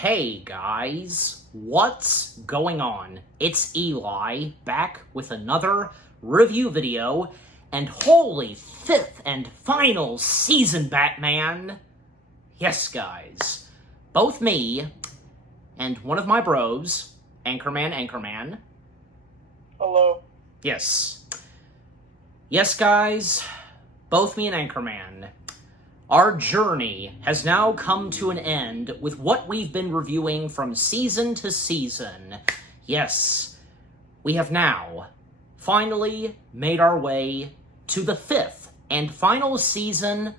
Hey guys, what's going on? It's Eli, back with another review video, and holy fifth and final season Batman! Yes guys, both me and one of my bros, Anchorman. Hello. Yes. Yes guys, both me and Anchorman. Our journey has now come to an end with what we've been reviewing from season to season. Yes, we have now finally made our way to the fifth and final season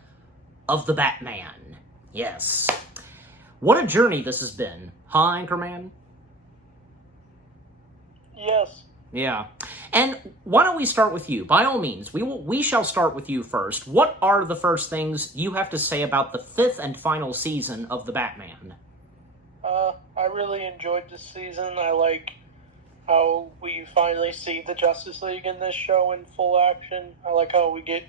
of The Batman. Yes. What a journey this has been, huh, Anchorman? Yes. Yeah. And why don't we start with you? By all means, we shall start with you first. What are the first things you have to say about the fifth and final season of The Batman? I really enjoyed this season. I like how we finally see the Justice League in this show in full action. I like how we get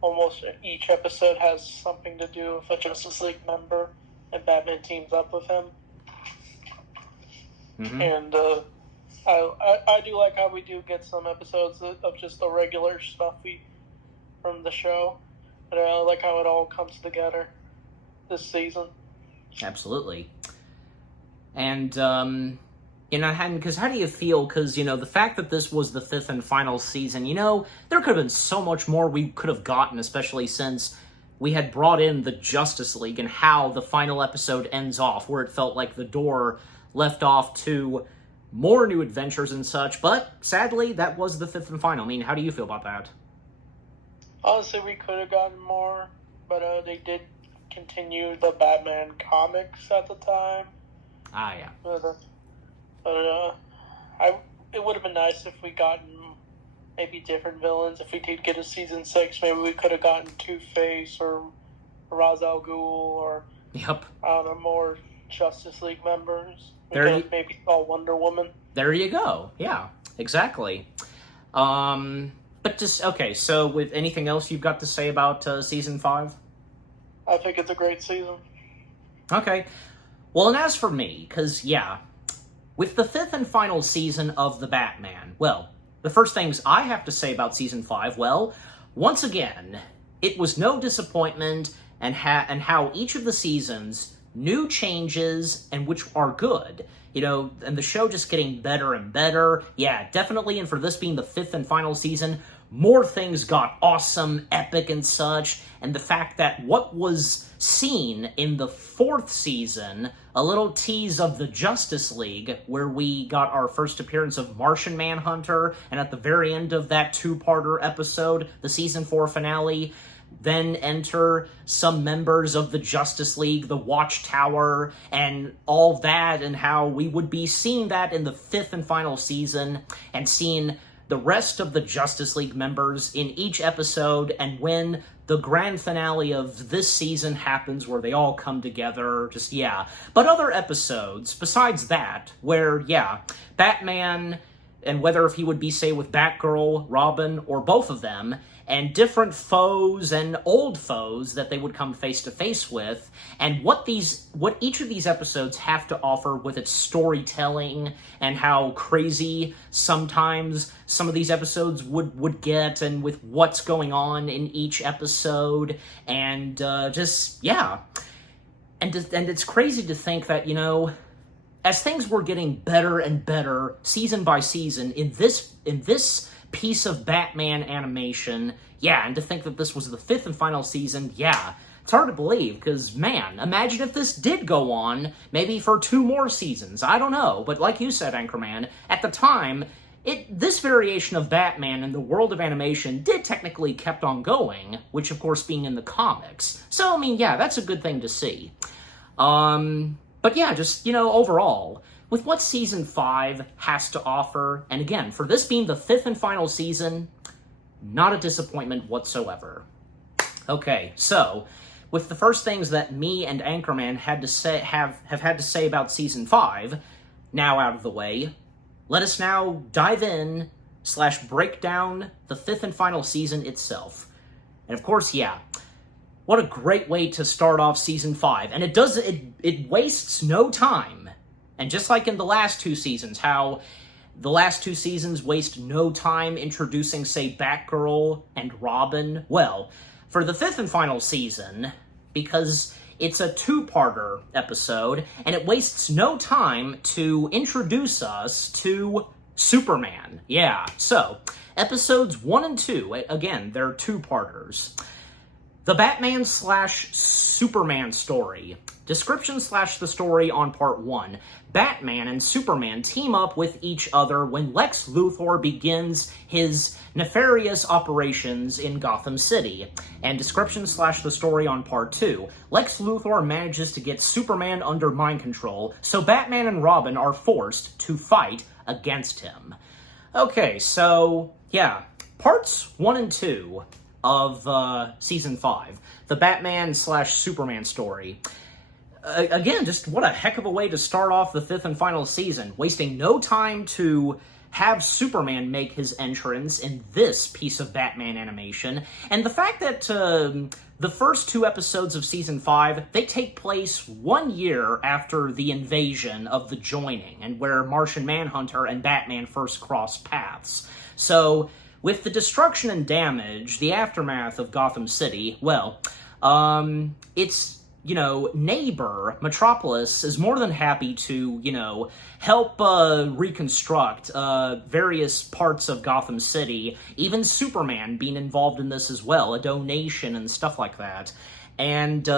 almost each episode has something to do with a Justice League member, and Batman teams up with him. Mm-hmm. And I do like how we do get some episodes of just the regular stuff from the show. And I like how it all comes together this season. Absolutely. And, because how do you feel? Because, the fact that this was the fifth and final season, there could have been so much more we could have gotten, especially since we had brought in the Justice League and how the final episode ends off, where it felt like the door left off to more new adventures and such, but sadly, that was the fifth and final. I mean, how do you feel about that? Honestly, we could have gotten more, but they did continue the Batman comics at the time. Ah, yeah. It would have been nice if we gotten maybe different villains. If we did get a season 6, maybe we could have gotten Two-Face or Ra's al Ghul or Yep. More Justice League members. Maybe saw Wonder Woman. There you go. Yeah, exactly. But just, okay, so with anything else you've got to say about Season 5? I think it's a great season. Okay. Well, and as for me, because, with the fifth and final season of The Batman, well, the first things I have to say about Season 5, well, once again, it was no disappointment, and how each of the seasons, new changes, and which are good, and the show just getting better and better. Yeah, definitely, and for this being the fifth and final season, more things got awesome, epic, and such, and the fact that what was seen in the fourth season, a little tease of the Justice League, where we got our first appearance of Martian Manhunter, and at the very end of that two-parter episode, the Season 4 finale, then enter some members of the Justice League, the Watchtower, and all that, and how we would be seeing that in the fifth and final season, and seeing the rest of the Justice League members in each episode, and when the grand finale of this season happens, where they all come together, But other episodes, besides that, where, Batman, and whether if he would be, say, with Batgirl, Robin, or both of them, and different foes and old foes that they would come face to face with, and what each of these episodes have to offer with its storytelling, and how crazy sometimes some of these episodes would get, and with what's going on in each episode, and and it's crazy to think that, as things were getting better and better season by season in this piece of Batman animation, and to think that this was the fifth and final season, it's hard to believe, because, man, imagine if this did go on, maybe for 2 more seasons, I don't know, but like you said, Anchorman, at the time, this variation of Batman in the world of animation did technically kept on going, which, of course, being in the comics, so, I mean, that's a good thing to see. But overall, with what Season 5 has to offer, and again, for this being the fifth and final season, not a disappointment whatsoever. Okay, so, with the first things that me and Anchorman have had to say about Season 5 now out of the way, let us now dive in / break down the fifth and final season itself. And of course, what a great way to start off Season 5. And it wastes no time. And just like in the last two seasons, how the last two seasons waste no time introducing, say, Batgirl and Robin. Well, for the fifth and final season, because it's a two-parter episode, and it wastes no time to introduce us to Superman. Yeah, so, episodes 1 and 2, again, they're two-parters. The Batman/Superman story. Description / the story on part 1. Batman and Superman team up with each other when Lex Luthor begins his nefarious operations in Gotham City. And description / the story on part 2. Lex Luthor manages to get Superman under mind control, so Batman and Robin are forced to fight against him. Okay, so, yeah, parts 1 and 2 of Season 5. The Batman/Superman story. Again, just what a heck of a way to start off the fifth and final season, wasting no time to have Superman make his entrance in this piece of Batman animation, and the fact that the first two episodes of Season 5, they take place 1 year after the invasion of the Joining, and where Martian Manhunter and Batman first crossed paths. So, with the destruction and damage, the aftermath of Gotham City, well, its neighbor, Metropolis, is more than happy to, help reconstruct various parts of Gotham City, even Superman being involved in this as well, a donation and stuff like that. And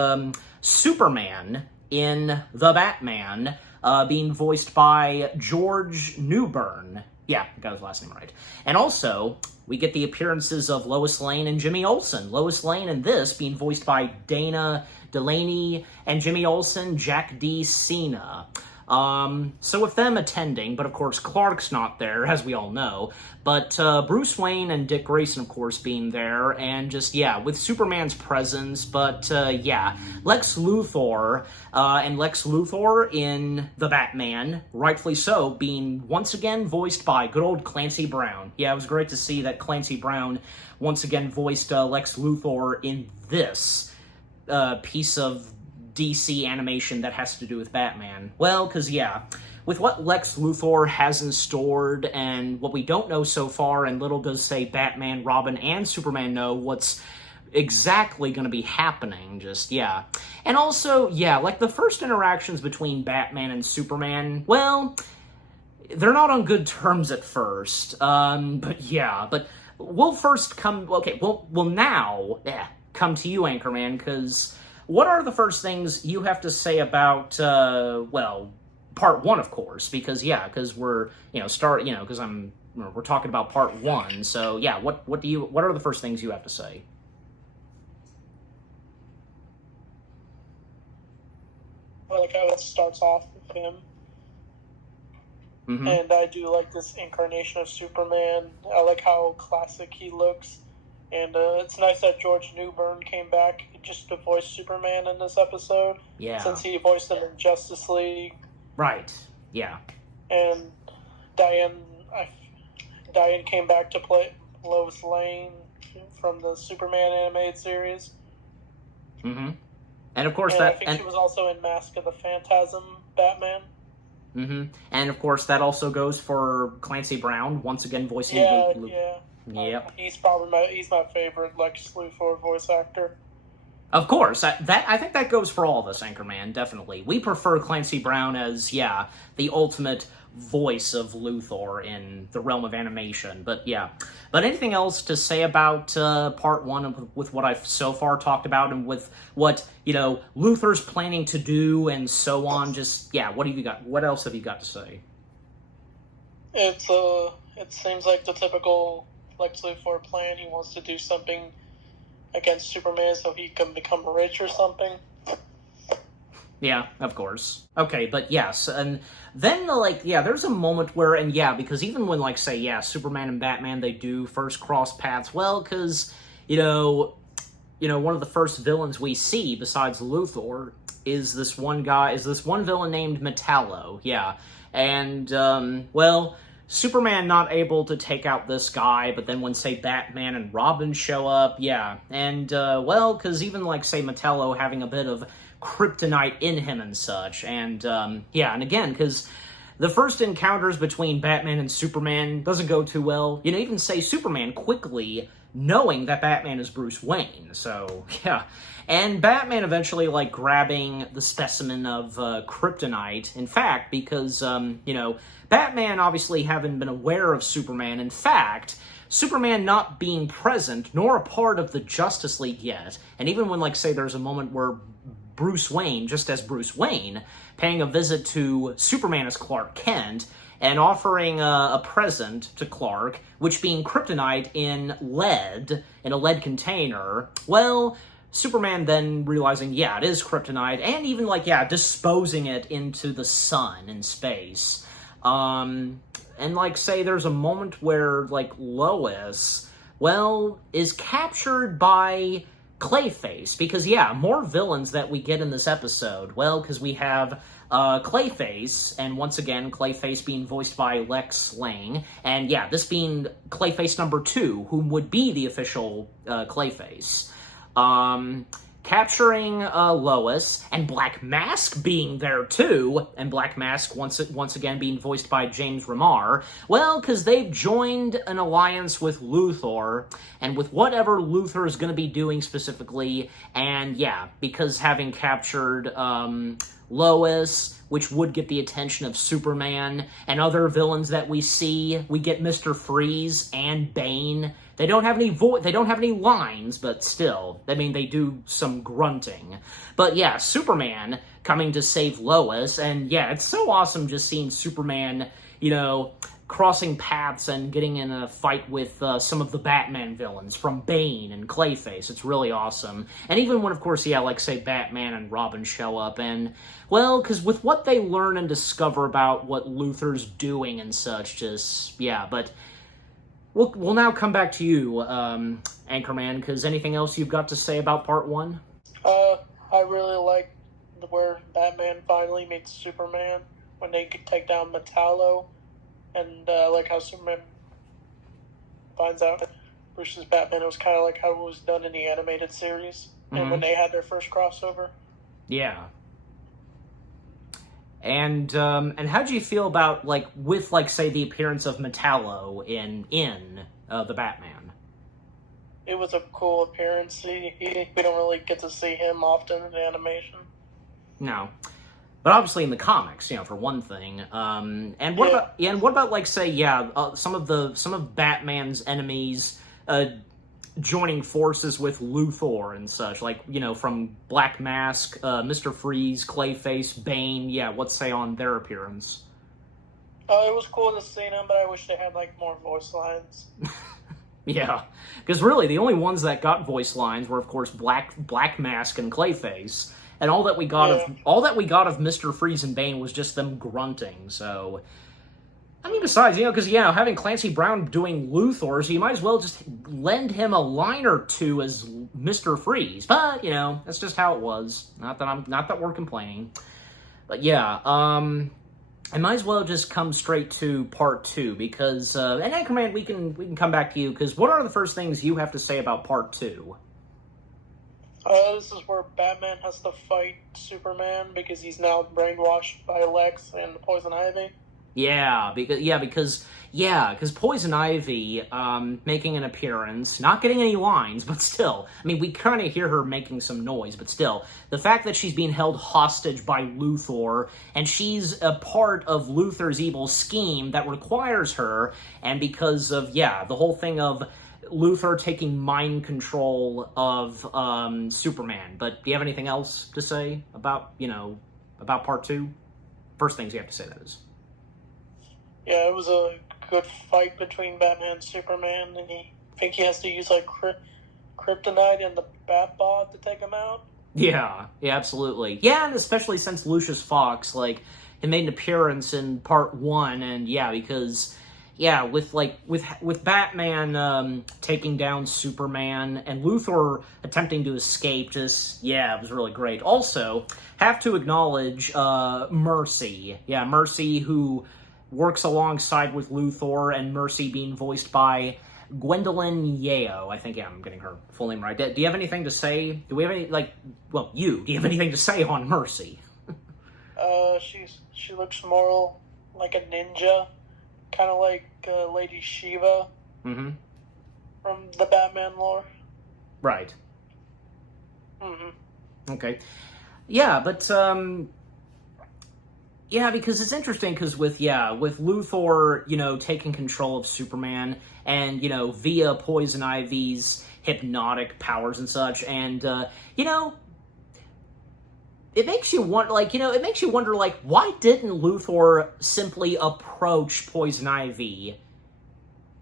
Superman in The Batman being voiced by George Newbern. Yeah, I got his last name right. And also, we get the appearances of Lois Lane and Jimmy Olsen. Lois Lane in this being voiced by Dana Delaney, and Jimmy Olsen, Jack D. Cena. So with them attending, but of course Clark's not there, as we all know, but Bruce Wayne and Dick Grayson, of course, being there, and just, yeah, with Superman's presence, but, yeah, Lex Luthor, and Lex Luthor in The Batman, rightfully so, being once again voiced by good old Clancy Brown. Yeah, it was great to see that Clancy Brown once again voiced Lex Luthor in this piece of DC animation that has to do with Batman. Well, because, yeah, with what Lex Luthor has in store and what we don't know so far, and little does, say, Batman, Robin, and Superman know what's exactly going to be happening, just, yeah. And also, yeah, like the first interactions between Batman and Superman, well, they're not on good terms at first, but yeah, but we'll first come, okay, we'll now, come to you, Anchorman, because what are the first things you have to say about, well, part 1, of course, because, yeah, because we're, because we're talking about part 1, so, yeah, what are the first things you have to say? I like how it starts off with him. Mm-hmm. And I do like this incarnation of Superman. I like how classic he looks. And it's nice that George Newbern came back just to voice Superman in this episode. Yeah. Since he voiced him in Justice League. Right. Yeah. And Diane came back to play Lois Lane from the Superman animated series. Mm-hmm. And of course I think she was also in Mask of the Phantasm Batman. Mm-hmm. And of course that also goes for Clancy Brown, once again voicing Luke. Yeah. Yep. He's my favorite Lex Luthor voice actor. Of course, I think that goes for all of us, Anchorman, definitely. We prefer Clancy Brown as, yeah, the ultimate voice of Luthor in the realm of animation, but yeah. But anything else to say about part 1 with what I've so far talked about and with what, Luthor's planning to do and so on? Just, yeah, what else have you got to say? It seems like the typical Lex Luthor plan. He wants to do something against Superman so he can become rich or something. Yeah, of course. Okay, but yes, and then, there's a moment where, and yeah, because even when, Superman and Batman, they do first cross paths, well, because, one of the first villains we see, besides Luthor, is this one villain named Metallo, yeah. And, Superman not able to take out this guy, but then when, say, Batman and Robin show up, yeah. And, well, because even, like, say, Metallo having a bit of kryptonite in him and such. And, yeah, and again, because the first encounters between Batman and Superman doesn't go too well. You know, even, say, Superman quickly knowing that Batman is Bruce Wayne. So, yeah. And Batman eventually, like, grabbing the specimen of kryptonite. In fact, because, you know, Batman obviously having been aware of Superman. In fact, Superman not being present, nor a part of the Justice League yet. And even when, like, say, there's a moment where Bruce Wayne, just as Bruce Wayne, paying a visit to Superman as Clark Kent, and offering a present to Clark, which being kryptonite in a lead container, well, Superman then realizing, yeah, it is kryptonite, and even, like, yeah, disposing it into the sun in space. And, like, say, there's a moment where, like, Lois, well, is captured by Clayface, because, yeah, more villains that we get in this episode, well, because we have Clayface, and once again, Clayface being voiced by Lex Lang, and yeah, this being Clayface number 2, whom would be the official Clayface. Capturing Lois, and Black Mask being there too, and Black Mask once again being voiced by James Remar, well, because they've joined an alliance with Luthor, and with whatever Luthor is going to be doing specifically, and yeah, because having captured Lois, which would get the attention of Superman, and other villains that we see, we get Mr. Freeze and Bane. They don't have any lines, but still, I mean, they do some grunting. But yeah, Superman coming to save Lois, and yeah, it's so awesome just seeing Superman, you know, crossing paths and getting in a fight with some of the Batman villains, from Bane and Clayface. It's really awesome. And even when, of course, yeah, like, say, Batman and Robin show up, and, well, because with what they learn and discover about what Luthor's doing and such, just, yeah, but we'll now come back to you, Anchorman, because anything else you've got to say about Part 1? I really like where Batman finally meets Superman, when they could take down Metallo, and like how Superman finds out Bruce's Batman. It was kind of like how it was done in the animated series, and when they had their first crossover. Yeah. And how do you feel about, like, with, like, say, the appearance of Metallo in the Batman? It was a cool appearance. We don't really get to see him often in animation. No. But obviously in the comics, you know, for one thing. And what about, like, say, yeah, some of Batman's enemies joining forces with Luthor and such, like, you know, from Black Mask, Mr. Freeze, Clayface, Bane, yeah, what's say on their appearance? It was cool to see them, but I wish they had, like, more voice lines. Yeah, because really, the only ones that got voice lines were, of course, Black Mask and Clayface, and all that we got of Mr. Freeze and Bane was just them grunting, so I mean, besides, you know, because, yeah, having Clancy Brown doing Luthor, so you might as well just lend him a line or two as Mr. Freeze. But, you know, that's just how it was. Not that we're complaining. But, yeah, I might as well just come straight to Part 2, because, and Anchorman, we can come back to you, because what are the first things you have to say about Part 2? This is where Batman has to fight Superman, because he's now brainwashed by Lex and Poison Ivy. Yeah, because Poison Ivy making an appearance, not getting any lines, but still, I mean, we kind of hear her making some noise, but still, the fact that she's being held hostage by Luthor, and she's a part of Luthor's evil scheme that requires her, and because of, yeah, the whole thing of Luthor taking mind control of Superman. But do you have anything else to say about, you know, about Part 2? First things you have to say, that is. Yeah, it was a good fight between Batman and Superman, and I think he has to use, like, kryptonite and the Batbot to take him out. Yeah, absolutely. Yeah, and especially since Lucius Fox, like, he made an appearance in Part 1, and yeah, because, yeah, with Batman taking down Superman, and Luthor attempting to escape, just, yeah, it was really great. Also, have to acknowledge Mercy. Yeah, Mercy, who works alongside with Luthor, and Mercy being voiced by Gwendolyn Yeo. I think, yeah, I'm getting her full name right. Do you have anything to say? Do we have any, do you have anything to say on Mercy? She looks more like a ninja, kind of like Lady Shiva Mm-hmm. from the Batman lore. Right. Mm-hmm. Okay. Yeah, but, yeah, because it's interesting, because with Luthor, taking control of Superman, and, via Poison Ivy's hypnotic powers and such, and, it makes you wonder, why didn't Luthor simply approach Poison Ivy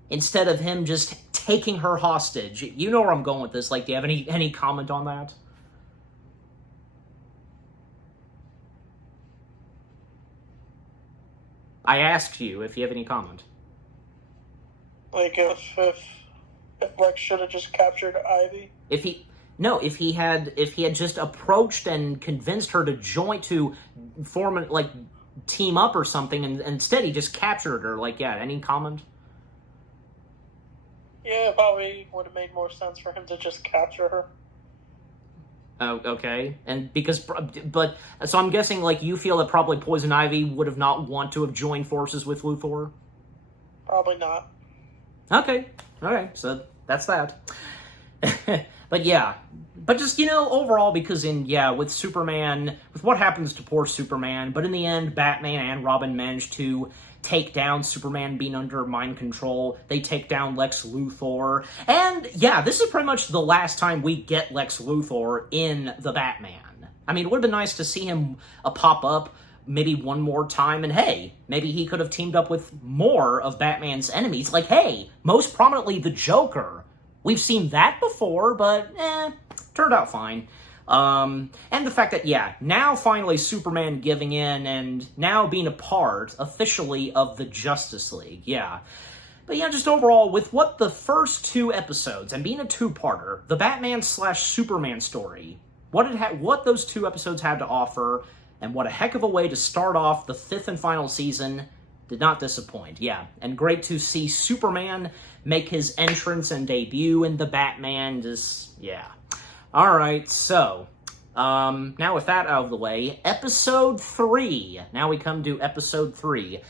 instead of him just taking her hostage? You know where I'm going with this. Do you have any comment on that? I asked you if you have any comment. If Lex should have just captured Ivy. If he had just approached and convinced her to form team up or something, and instead he just captured her. Any comment? Yeah, it probably would have made more sense for him to just capture her. Oh, okay. And so I'm guessing, you feel that probably Poison Ivy would have not want to have joined forces with Luthor? Probably not. Okay. Alright, so that's that. But yeah. But just, overall, because with Superman, with what happens to poor Superman, but in the end, Batman and Robin managed to take down Superman being under mind control. They take down Lex Luthor. And, yeah, this is pretty much the last time we get Lex Luthor in the Batman. I mean, it would have been nice to see him pop up maybe one more time, and hey, maybe he could have teamed up with more of Batman's enemies. Most prominently, the Joker. We've seen that before, but, turned out fine. And the fact that, now finally Superman giving in and now being a part, officially, of the Justice League, But just overall, with what the first two episodes, and being a two-parter, the Batman/Superman story, what those two episodes had to offer, and what a heck of a way to start off the fifth and final season, did not disappoint, And great to see Superman make his entrance and debut in the Batman, Alright, so, now with that out of the way, Episode 3. Now we come to Episode 3,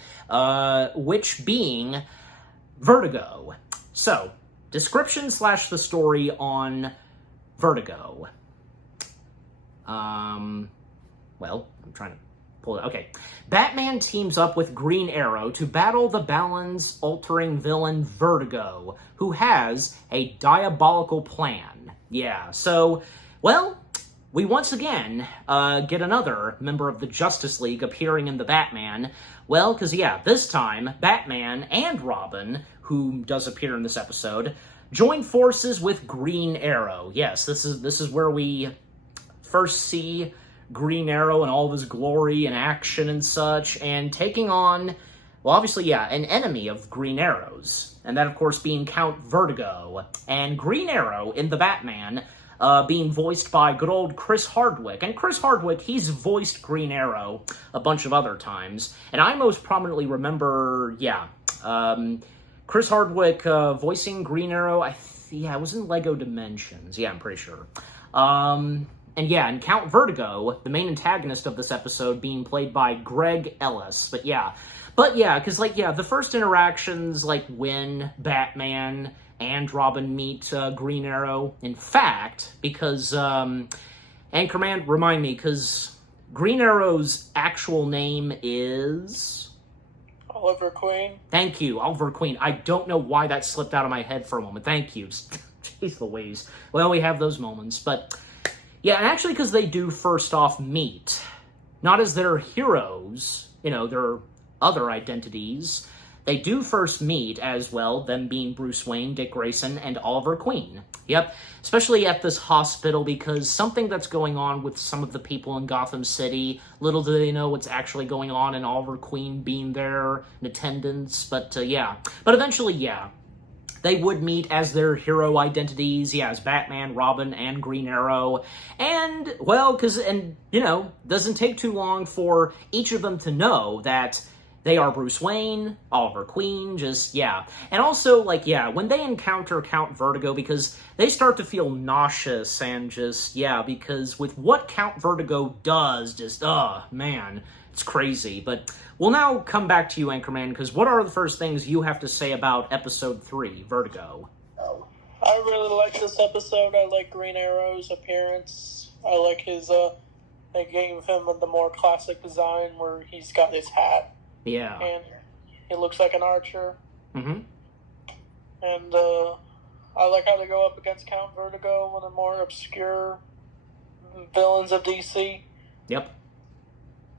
which being Vertigo. So, description / the story on Vertigo. Well, I'm trying to pull it. Okay. Batman teams up with Green Arrow to battle the balance-altering villain Vertigo, who has a diabolical plan. So, well, we once again get another member of the Justice League appearing in the Batman. Well, because, this time, Batman and Robin, who does appear in this episode, join forces with Green Arrow. Yes, this is where we first see Green Arrow in all of his glory and action and such, and taking on, well, obviously, an enemy of Green Arrow's, and that, of course, being Count Vertigo, and Green Arrow in the Batman being voiced by good old Chris Hardwick, and Chris Hardwick, he's voiced Green Arrow a bunch of other times, and I most prominently remember, Chris Hardwick voicing Green Arrow, it was in Lego Dimensions, I'm pretty sure. And Count Vertigo, the main antagonist of this episode, being played by Greg Ellis. But because, the first interactions, when Batman and Robin meet Green Arrow, in fact, because, Anchorman, remind me, because Green Arrow's actual name is... Oliver Queen. Thank you, Oliver Queen. I don't know why that slipped out of my head for a moment. Thank you. Jeez Louise. Well, we have those moments, but... and actually because they do first off meet, not as their heroes, their other identities, they do first meet as well, them being Bruce Wayne, Dick Grayson, and Oliver Queen. Especially at this hospital, because something that's going on with some of the people in Gotham City, little do they know what's actually going on, and Oliver Queen being there in attendance, but eventually, they would meet as their hero identities, as Batman, Robin, and Green Arrow. And, well, doesn't take too long for each of them to know that they are Bruce Wayne, Oliver Queen, just, yeah. And also, like, yeah, when they encounter Count Vertigo, because they start to feel nauseous and just, yeah, because with what Count Vertigo does, just, man, it's crazy. But we'll now come back to you, Anchorman, because what are the first things you have to say about Episode 3, Vertigo? I really like this episode. I like Green Arrow's appearance. I like his, they gave him the more classic design where he's got his hat. Yeah. And he looks like an archer. Mm-hmm. And I like how they go up against Count Vertigo, one of the more obscure villains of DC. Yep.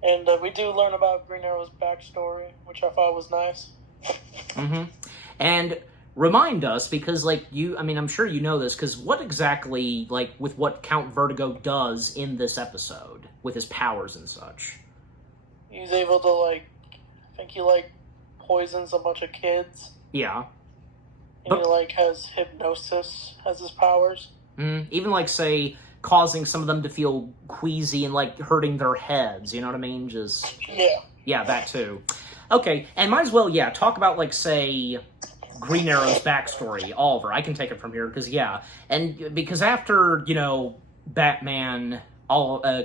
And we do learn about Green Arrow's backstory, which I thought was nice. Mm-hmm. And remind us, because, like, I'm sure you know this, because what exactly, like, with what Count Vertigo does in this episode, with his powers and such? He's able to, like, I think he, like, poisons a bunch of kids. Yeah. And he, like, has hypnosis as his powers. Even, like, say, causing some of them to feel queasy and, like, hurting their heads, you know what I mean? Just... Yeah. Yeah, that too. Okay, and might as well, yeah, talk about, like, say, Green Arrow's backstory, Oliver. I can take it from here, because, yeah. And because after, Batman...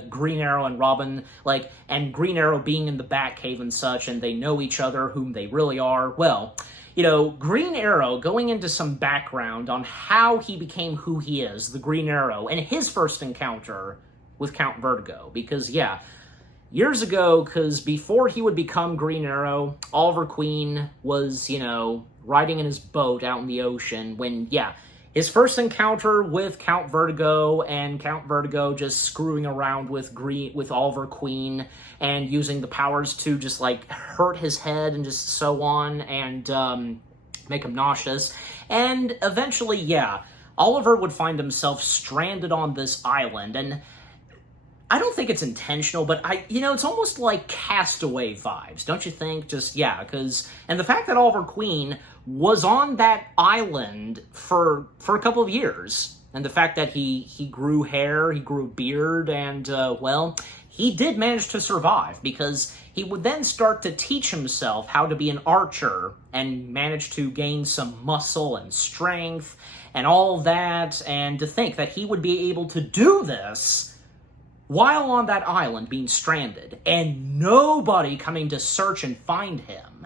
Green Arrow and Robin, like, and Green Arrow being in the Batcave and such, and they know each other, whom they really are, well, Green Arrow going into some background on how he became who he is, the Green Arrow, and his first encounter with Count Vertigo, because, yeah, years ago, because before he would become Green Arrow, Oliver Queen was, riding in his boat out in the ocean when, yeah, his first encounter with Count Vertigo, and Count Vertigo just screwing around with Oliver Queen and using the powers to just, like, hurt his head and just so on and make him nauseous. And eventually, yeah, Oliver would find himself stranded on this island, and I don't think it's intentional, but it's almost like Castaway vibes, don't you think? Just, yeah, and the fact that Oliver Queen was on that island for a couple of years, and the fact that he grew hair, he grew a beard, and, he did manage to survive, because he would then start to teach himself how to be an archer, and manage to gain some muscle and strength, and all that, and to think that he would be able to do this while on that island being stranded, and nobody coming to search and find him.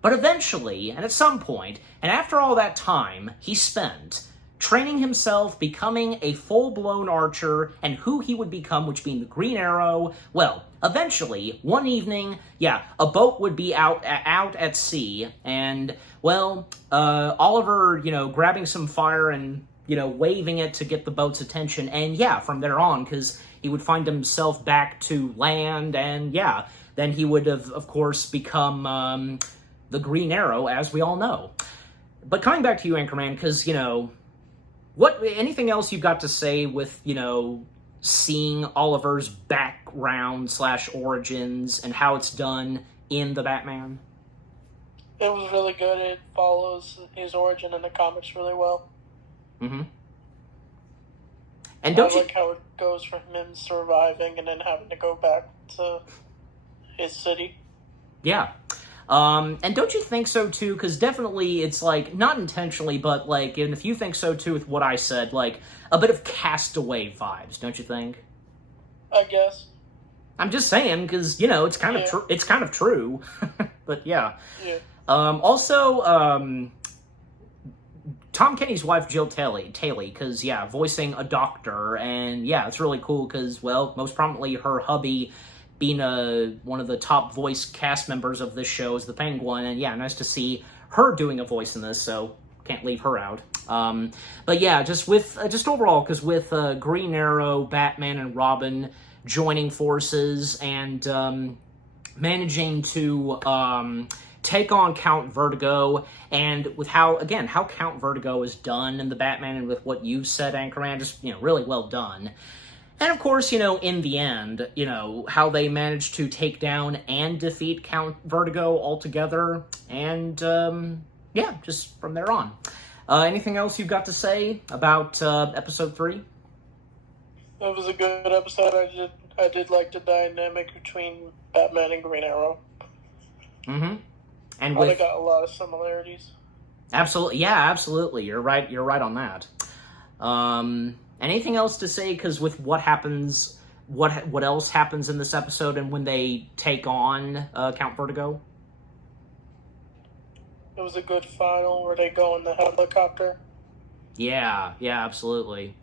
But eventually, and at some point, and after all that time he spent training himself, becoming a full-blown archer, and who he would become, which being the Green Arrow, well, eventually, one evening, yeah, a boat would be out at sea, and, Oliver, grabbing some fire and, waving it to get the boat's attention, and yeah, from there on, because he would find himself back to land, and yeah, then he would have, of course, become the Green Arrow, as we all know. But coming back to you, Anchorman, because, anything else you've got to say with, seeing Oliver's background / origins and how it's done in the Batman? It was really good. It follows his origin in the comics really well. Mm-hmm. And don't I like how it goes from him surviving and then having to go back to his city. Yeah. And don't you think so, too? Because definitely it's, like, not intentionally, but, like, and if you think so, too, with what I said, like, a bit of Castaway vibes, don't you think? I guess. I'm just saying, because, it's kind of it's kind of true. But, yeah. Yeah. Also, Tom Kenny's wife, Jill Taylor, because, yeah, voicing a doctor, and, yeah, it's really cool, because, most prominently, her hubby being one of the top voice cast members of this show is the Penguin, and yeah, nice to see her doing a voice in this, so can't leave her out. But yeah, just overall, because with Green Arrow, Batman, and Robin joining forces and managing to take on Count Vertigo, and with how Count Vertigo is done in the Batman, and with what you said, Anchorman, just, really well done. And of course, in the end, how they managed to take down and defeat Count Vertigo altogether, and, yeah, just from there on. Anything else you've got to say about Episode 3? It was a good episode. I did like the dynamic between Batman and Green Arrow. Mm-hmm. And They got a lot of similarities. Absolutely, yeah, absolutely. You're right on that. Anything else to say? Because with what happens, what else happens in this episode, and when they take on Count Vertigo? It was a good final where they go in the helicopter. Yeah, absolutely.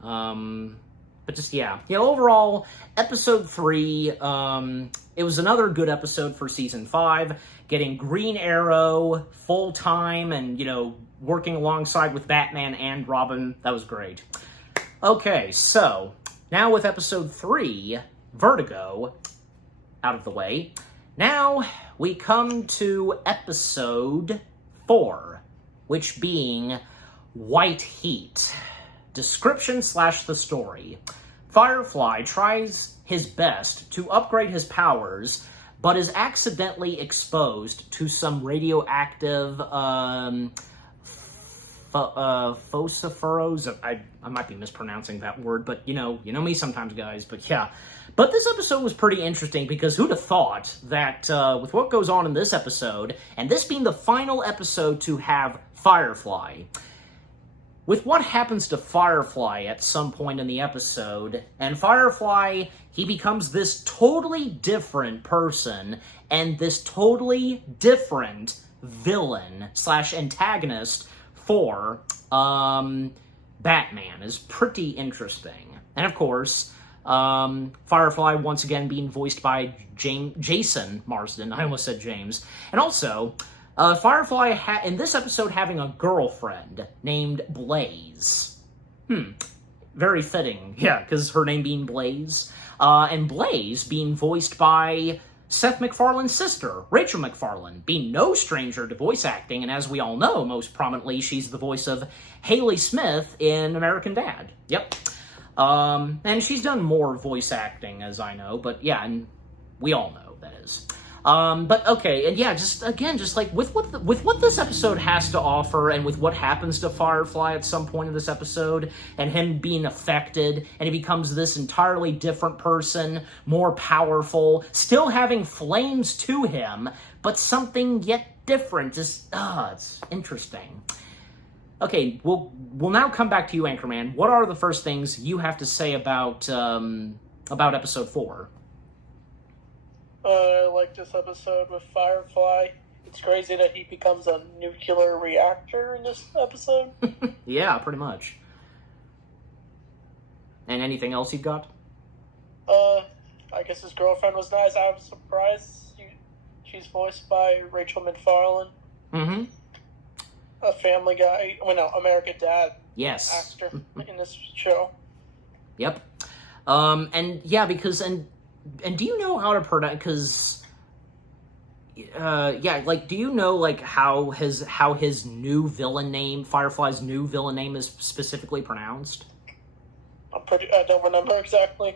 But just overall, episode 3. It was another good episode for season 5. Getting Green Arrow full time, and working alongside with Batman and Robin. That was great. Okay, so now with episode 3, Vertigo, out of the way, now we come to episode 4, which being White Heat. Description / the story. Firefly tries his best to upgrade his powers, but is accidentally exposed to some radioactive phosphorus. I might be mispronouncing that word, but you know me sometimes, guys. But yeah. But this episode was pretty interesting because who'd have thought that with what goes on in this episode, and this being the final episode to have Firefly, with what happens to Firefly at some point in the episode, and Firefly, he becomes this totally different person, and this totally different villain / antagonist for Batman is pretty interesting. And of course, Firefly once again being voiced by Jason Marsden. I almost said James. And also, Firefly in this episode having a girlfriend named Blaze. Very fitting. Yeah, because her name being Blaze. And Blaze being voiced by Seth MacFarlane's sister, Rachel McFarlane, being no stranger to voice acting, and as we all know, most prominently, she's the voice of Haley Smith in American Dad. Yep. And she's done more voice acting, as I know, but yeah, and we all know, that is. But okay, and yeah, just like with what this episode has to offer, and with what happens to Firefly at some point in this episode, and him being affected, and he becomes this entirely different person, more powerful, still having flames to him, but something yet different. Just it's interesting. Okay, we'll now come back to you, Anchorman. What are the first things you have to say about episode 4? I like this episode with Firefly. It's crazy that he becomes a nuclear reactor in this episode. Yeah, pretty much. And anything else you've got? I guess his girlfriend was nice. I was surprised she's voiced by Rachel McFarlane. Mm-hmm. A Family Guy, American Dad. Yes. Actor in this show. Yep. And yeah, because and do you know how to pronounce? Because do you know how his new villain name, Firefly's new villain name, is specifically pronounced? I don't remember exactly.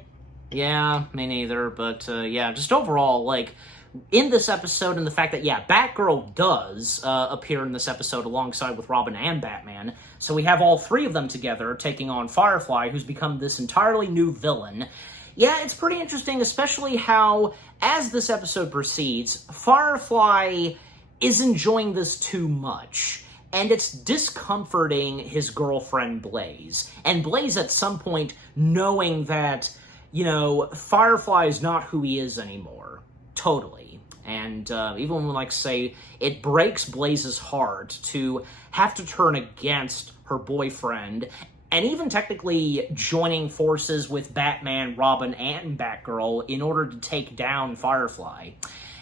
Yeah, me neither. But just overall, in this episode, and the fact that Batgirl does appear in this episode alongside with Robin and Batman, so we have all three of them together taking on Firefly, who's become this entirely new villain. Yeah, it's pretty interesting, especially how, as this episode proceeds, Firefly is enjoying this too much, and it's discomforting his girlfriend Blaze. And Blaze, at some point, knowing that, Firefly is not who he is anymore. Totally. And even when, say, it breaks Blaze's heart to have to turn against her boyfriend, and even technically joining forces with Batman, Robin, and Batgirl in order to take down Firefly.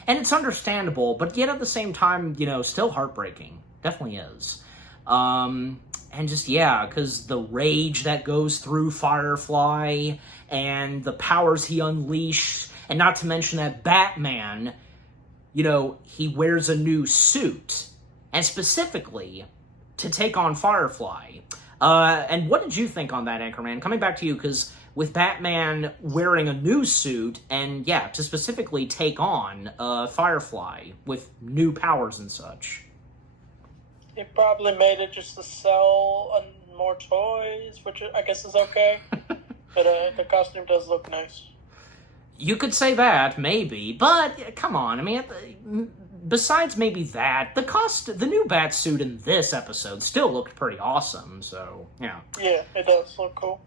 And it's understandable, but yet at the same time, still heartbreaking. Definitely is. And just, because the rage that goes through Firefly, and the powers he unleashed, and not to mention that Batman, he wears a new suit, and specifically to take on Firefly. And what did you think on that, Anchorman? Coming back to you, because with Batman wearing a new suit, and to specifically take on Firefly with new powers and such. He probably made it just to sell more toys, which I guess is okay. But the costume does look nice. You could say that, maybe, but come on. I mean, besides maybe that, the new Batsuit in this episode still looked pretty awesome, so, yeah. Yeah, it does look cool.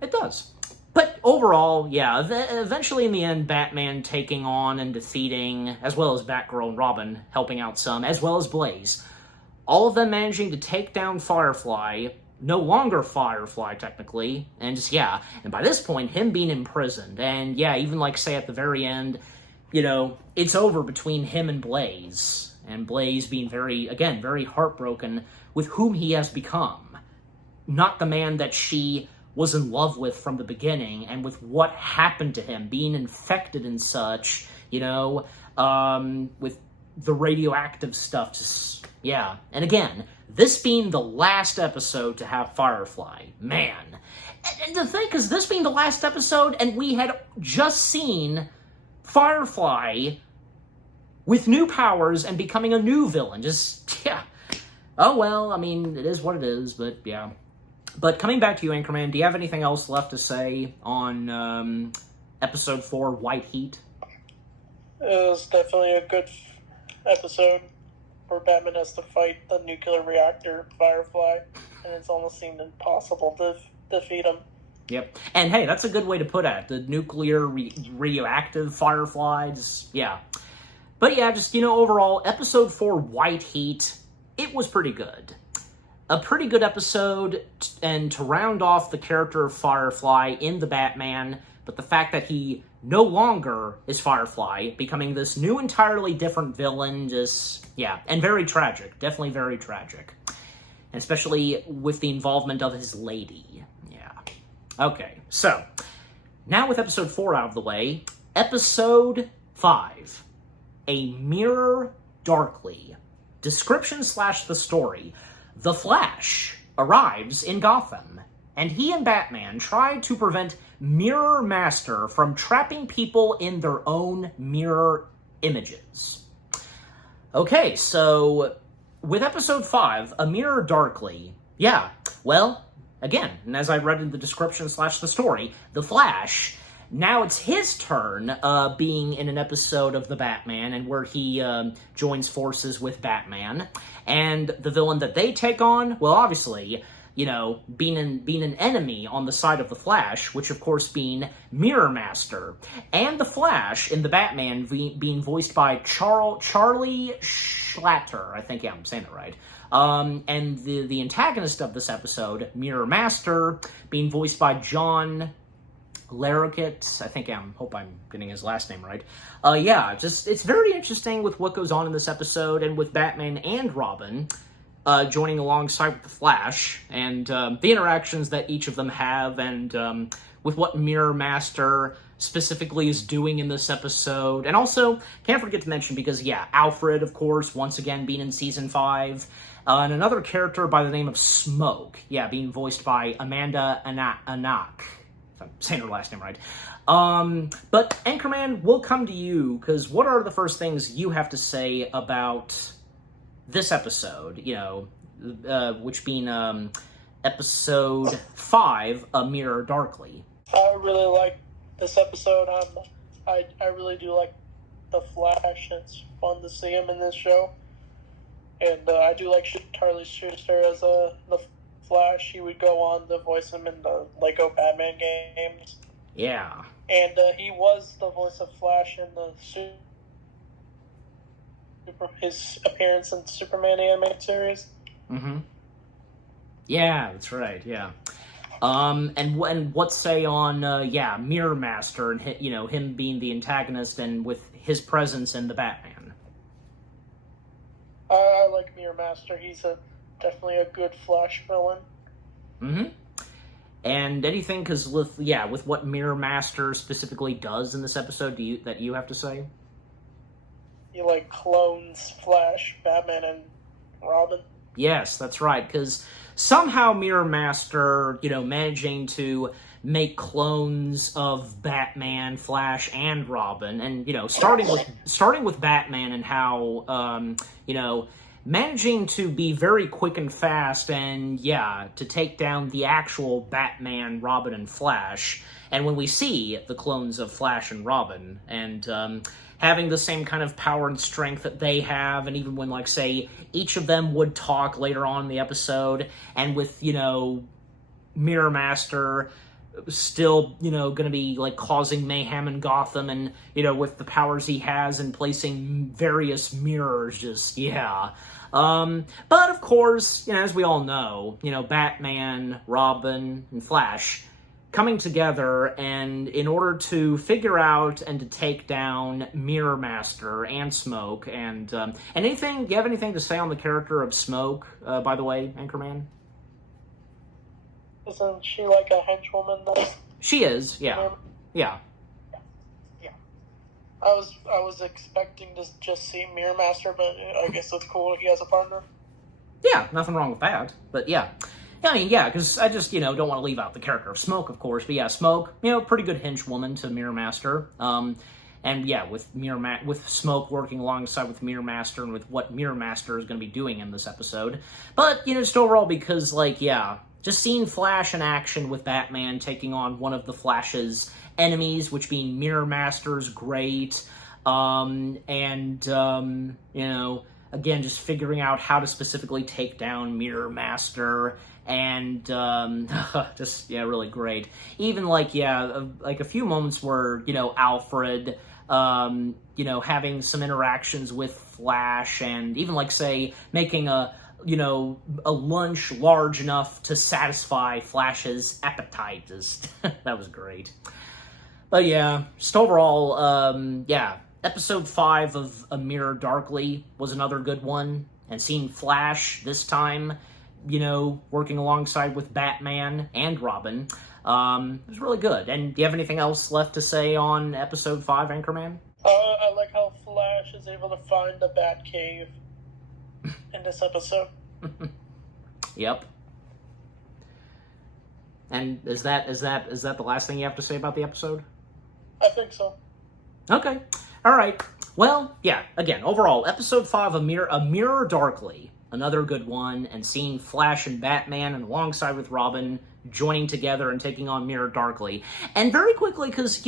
It does. But overall, yeah, eventually in the end, Batman taking on and defeating, as well as Batgirl and Robin helping out some, as well as Blaze, all of them managing to take down Firefly, no longer Firefly, technically, and just, yeah, and by this point, him being imprisoned, and yeah, even like, say, at the very end, you know, it's over between him and Blaze being very heartbroken with whom he has become. Not the man that she was in love with from the beginning, and with what happened to him, being infected and such, you know, with the radioactive stuff, just, yeah. And again, this being the last episode to have Firefly, man. And to think, is this being the last episode, and we had just seen Firefly with new powers and becoming a new villain, just, yeah. Oh well, I mean, it is what it is, but yeah. But coming back to you, Anchorman, do you have anything else left to say on Episode 4, White Heat? It was definitely a good episode where Batman has to fight the nuclear reactor Firefly, and it's almost seemed impossible to defeat him. Yep. And hey, that's a good way to put it. The nuclear radioactive Firefly, just, yeah. But yeah, just, you know, overall, Episode 4, White Heat, it was pretty good. A pretty good episode, and to round off the character of Firefly in the Batman, but the fact that he no longer is Firefly, becoming this new, entirely different villain, just, yeah, and very tragic, definitely very tragic. And especially with the involvement of his lady, yeah. Okay, so, now with Episode 4 out of the way, Episode 5, A Mirror Darkly. Description / the story. The Flash arrives in Gotham, and he and Batman try to prevent Mirror Master from trapping people in their own mirror images. Okay, so with Episode 5, A Mirror Darkly, yeah, well, again, and as I read in the description / the story, The Flash, now it's his turn being in an episode of The Batman, and where he joins forces with Batman. And the villain that they take on, well, obviously, you know, being an enemy on the side of the Flash, which of course being Mirror Master. And the Flash in the Batman being voiced by Charlie Schlatter, I think, yeah, I'm saying that right. And the antagonist of this episode, Mirror Master, being voiced by John Larroquette, I think hope I'm getting his last name right. Yeah, just, it's very interesting with what goes on in this episode, and with Batman and Robin joining alongside with the Flash, and the interactions that each of them have, and with what Mirror Master specifically is doing in this episode. And also, can't forget to mention, because, yeah, Alfred, of course, once again being in Season 5, and another character by the name of Smoke, yeah, being voiced by Amanda Anak. I'm saying her last name right. But Anchorman, we'll come to you, because what are the first things you have to say about this episode, you know, which being Episode 5, A Mirror Darkly? I really like this episode. I really do like the Flash. It's fun to see him in this show. And I do like Charlie Schuster as the Flash. He would go on to voice him in the Lego Batman games. Yeah. And he was the voice of Flash in the his appearance in the Superman animated series. Mm-hmm. Yeah, that's right, yeah. And what say on, Mirror Master, and, you know, him being the antagonist, and with his presence in the Batman? I like Mirror Master. He's definitely a good Flash villain. Mm-hmm. And anything, because with what Mirror Master specifically does in this episode, that you have to say? He, like, clones Flash, Batman, and Robin. Yes, that's right, because somehow Mirror Master, you know, managing to make clones of Batman, Flash, and Robin, and, you know, starting with Batman, and how, you know, managing to be very quick and fast, and, yeah, to take down the actual Batman, Robin, and Flash. And when we see the clones of Flash and Robin, and having the same kind of power and strength that they have, and even when, like, say, each of them would talk later on in the episode, and with, Mirror Master still, going to be, like, causing mayhem in Gotham, and, with the powers he has and placing various mirrors, just, yeah. But, of course, as we all know, Batman, Robin, and Flash coming together, and in order to figure out and to take down Mirror Master and Smoke, and anything, do you have anything to say on the character of Smoke, by the way, Anchorman? Isn't she like a henchwoman though? She is, yeah. Yeah. Yeah. I was expecting to just see Mirror Master, but I guess it's cool he has a partner. Yeah, nothing wrong with that. But yeah. I mean, yeah, because I just, don't want to leave out the character of Smoke, of course. But yeah, Smoke, pretty good henchwoman to Mirror Master. And yeah, with Smoke working alongside with Mirror Master and with what Mirror Master is going to be doing in this episode. But, just overall because, like, yeah, just seeing Flash in action with Batman taking on one of the Flash's enemies, which being Mirror Master, is great. Again, just figuring out how to specifically take down Mirror Master, and just, yeah, really great. Even, like, yeah, like a few moments where, Alfred, having some interactions with Flash, and even, like, say, making a lunch large enough to satisfy Flash's appetite. That was great. But yeah, just overall, yeah, episode 5 of A Mirror Darkly was another good one, and seeing Flash this time, working alongside with Batman and Robin, it was really good. And do you have anything else left to say on episode 5, Anchorman? I like how Flash is able to find the Batcave in this episode. Yep. And is that the last thing you have to say about the episode? I think so. Okay. All right. Well, yeah. Again, overall, episode 5, A Mirror Darkly, another good one, and seeing Flash and Batman, and alongside with Robin, joining together and taking on Mirror Darkly. And very quickly, because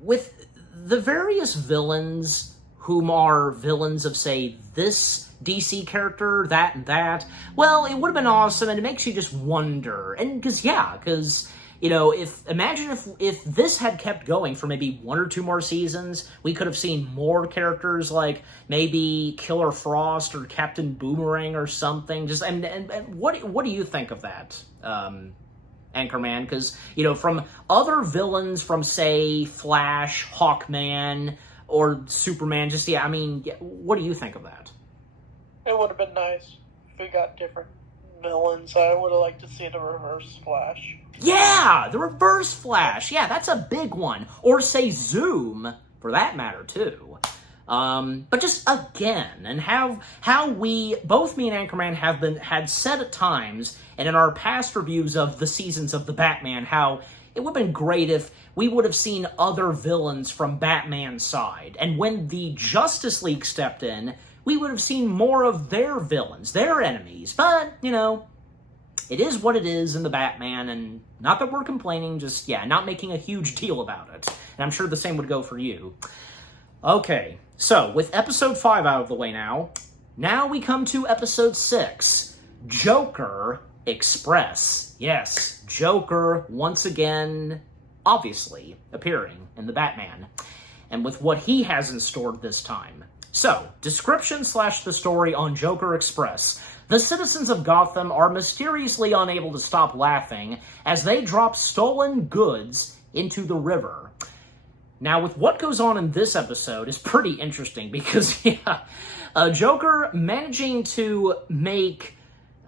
with the various villains whom are villains of, say, this DC character, that and that, well, it would have been awesome, and it makes you just wonder. And because if this had kept going for maybe 1 or 2 more seasons, we could have seen more characters like maybe Killer Frost or Captain Boomerang or something. Just and what do you think of that, Anchorman? Because from other villains, from say Flash, Hawkman, or Superman, what do you think of that? It would have been nice if we got different villains. I would have liked to see the Reverse Flash. Yeah, the Reverse Flash. Yeah, that's a big one. Or say Zoom, for that matter, too. But just again, and how we, both me and Anchorman, had said at times, and in our past reviews of the seasons of the Batman, how it would have been great if we would have seen other villains from Batman's side. And when the Justice League stepped in, we would have seen more of their villains, their enemies. But, it is what it is in the Batman, and not that we're complaining, just, yeah, not making a huge deal about it. And I'm sure the same would go for you. Okay, so with episode 5 out of the way now we come to episode 6, Joker Express. Yes, Joker once again, obviously, appearing in the Batman, and with what he has in store this time. So, description / the story on Joker Express. The citizens of Gotham are mysteriously unable to stop laughing as they drop stolen goods into the river. Now, with what goes on in this episode is pretty interesting because, yeah, Joker managing to make,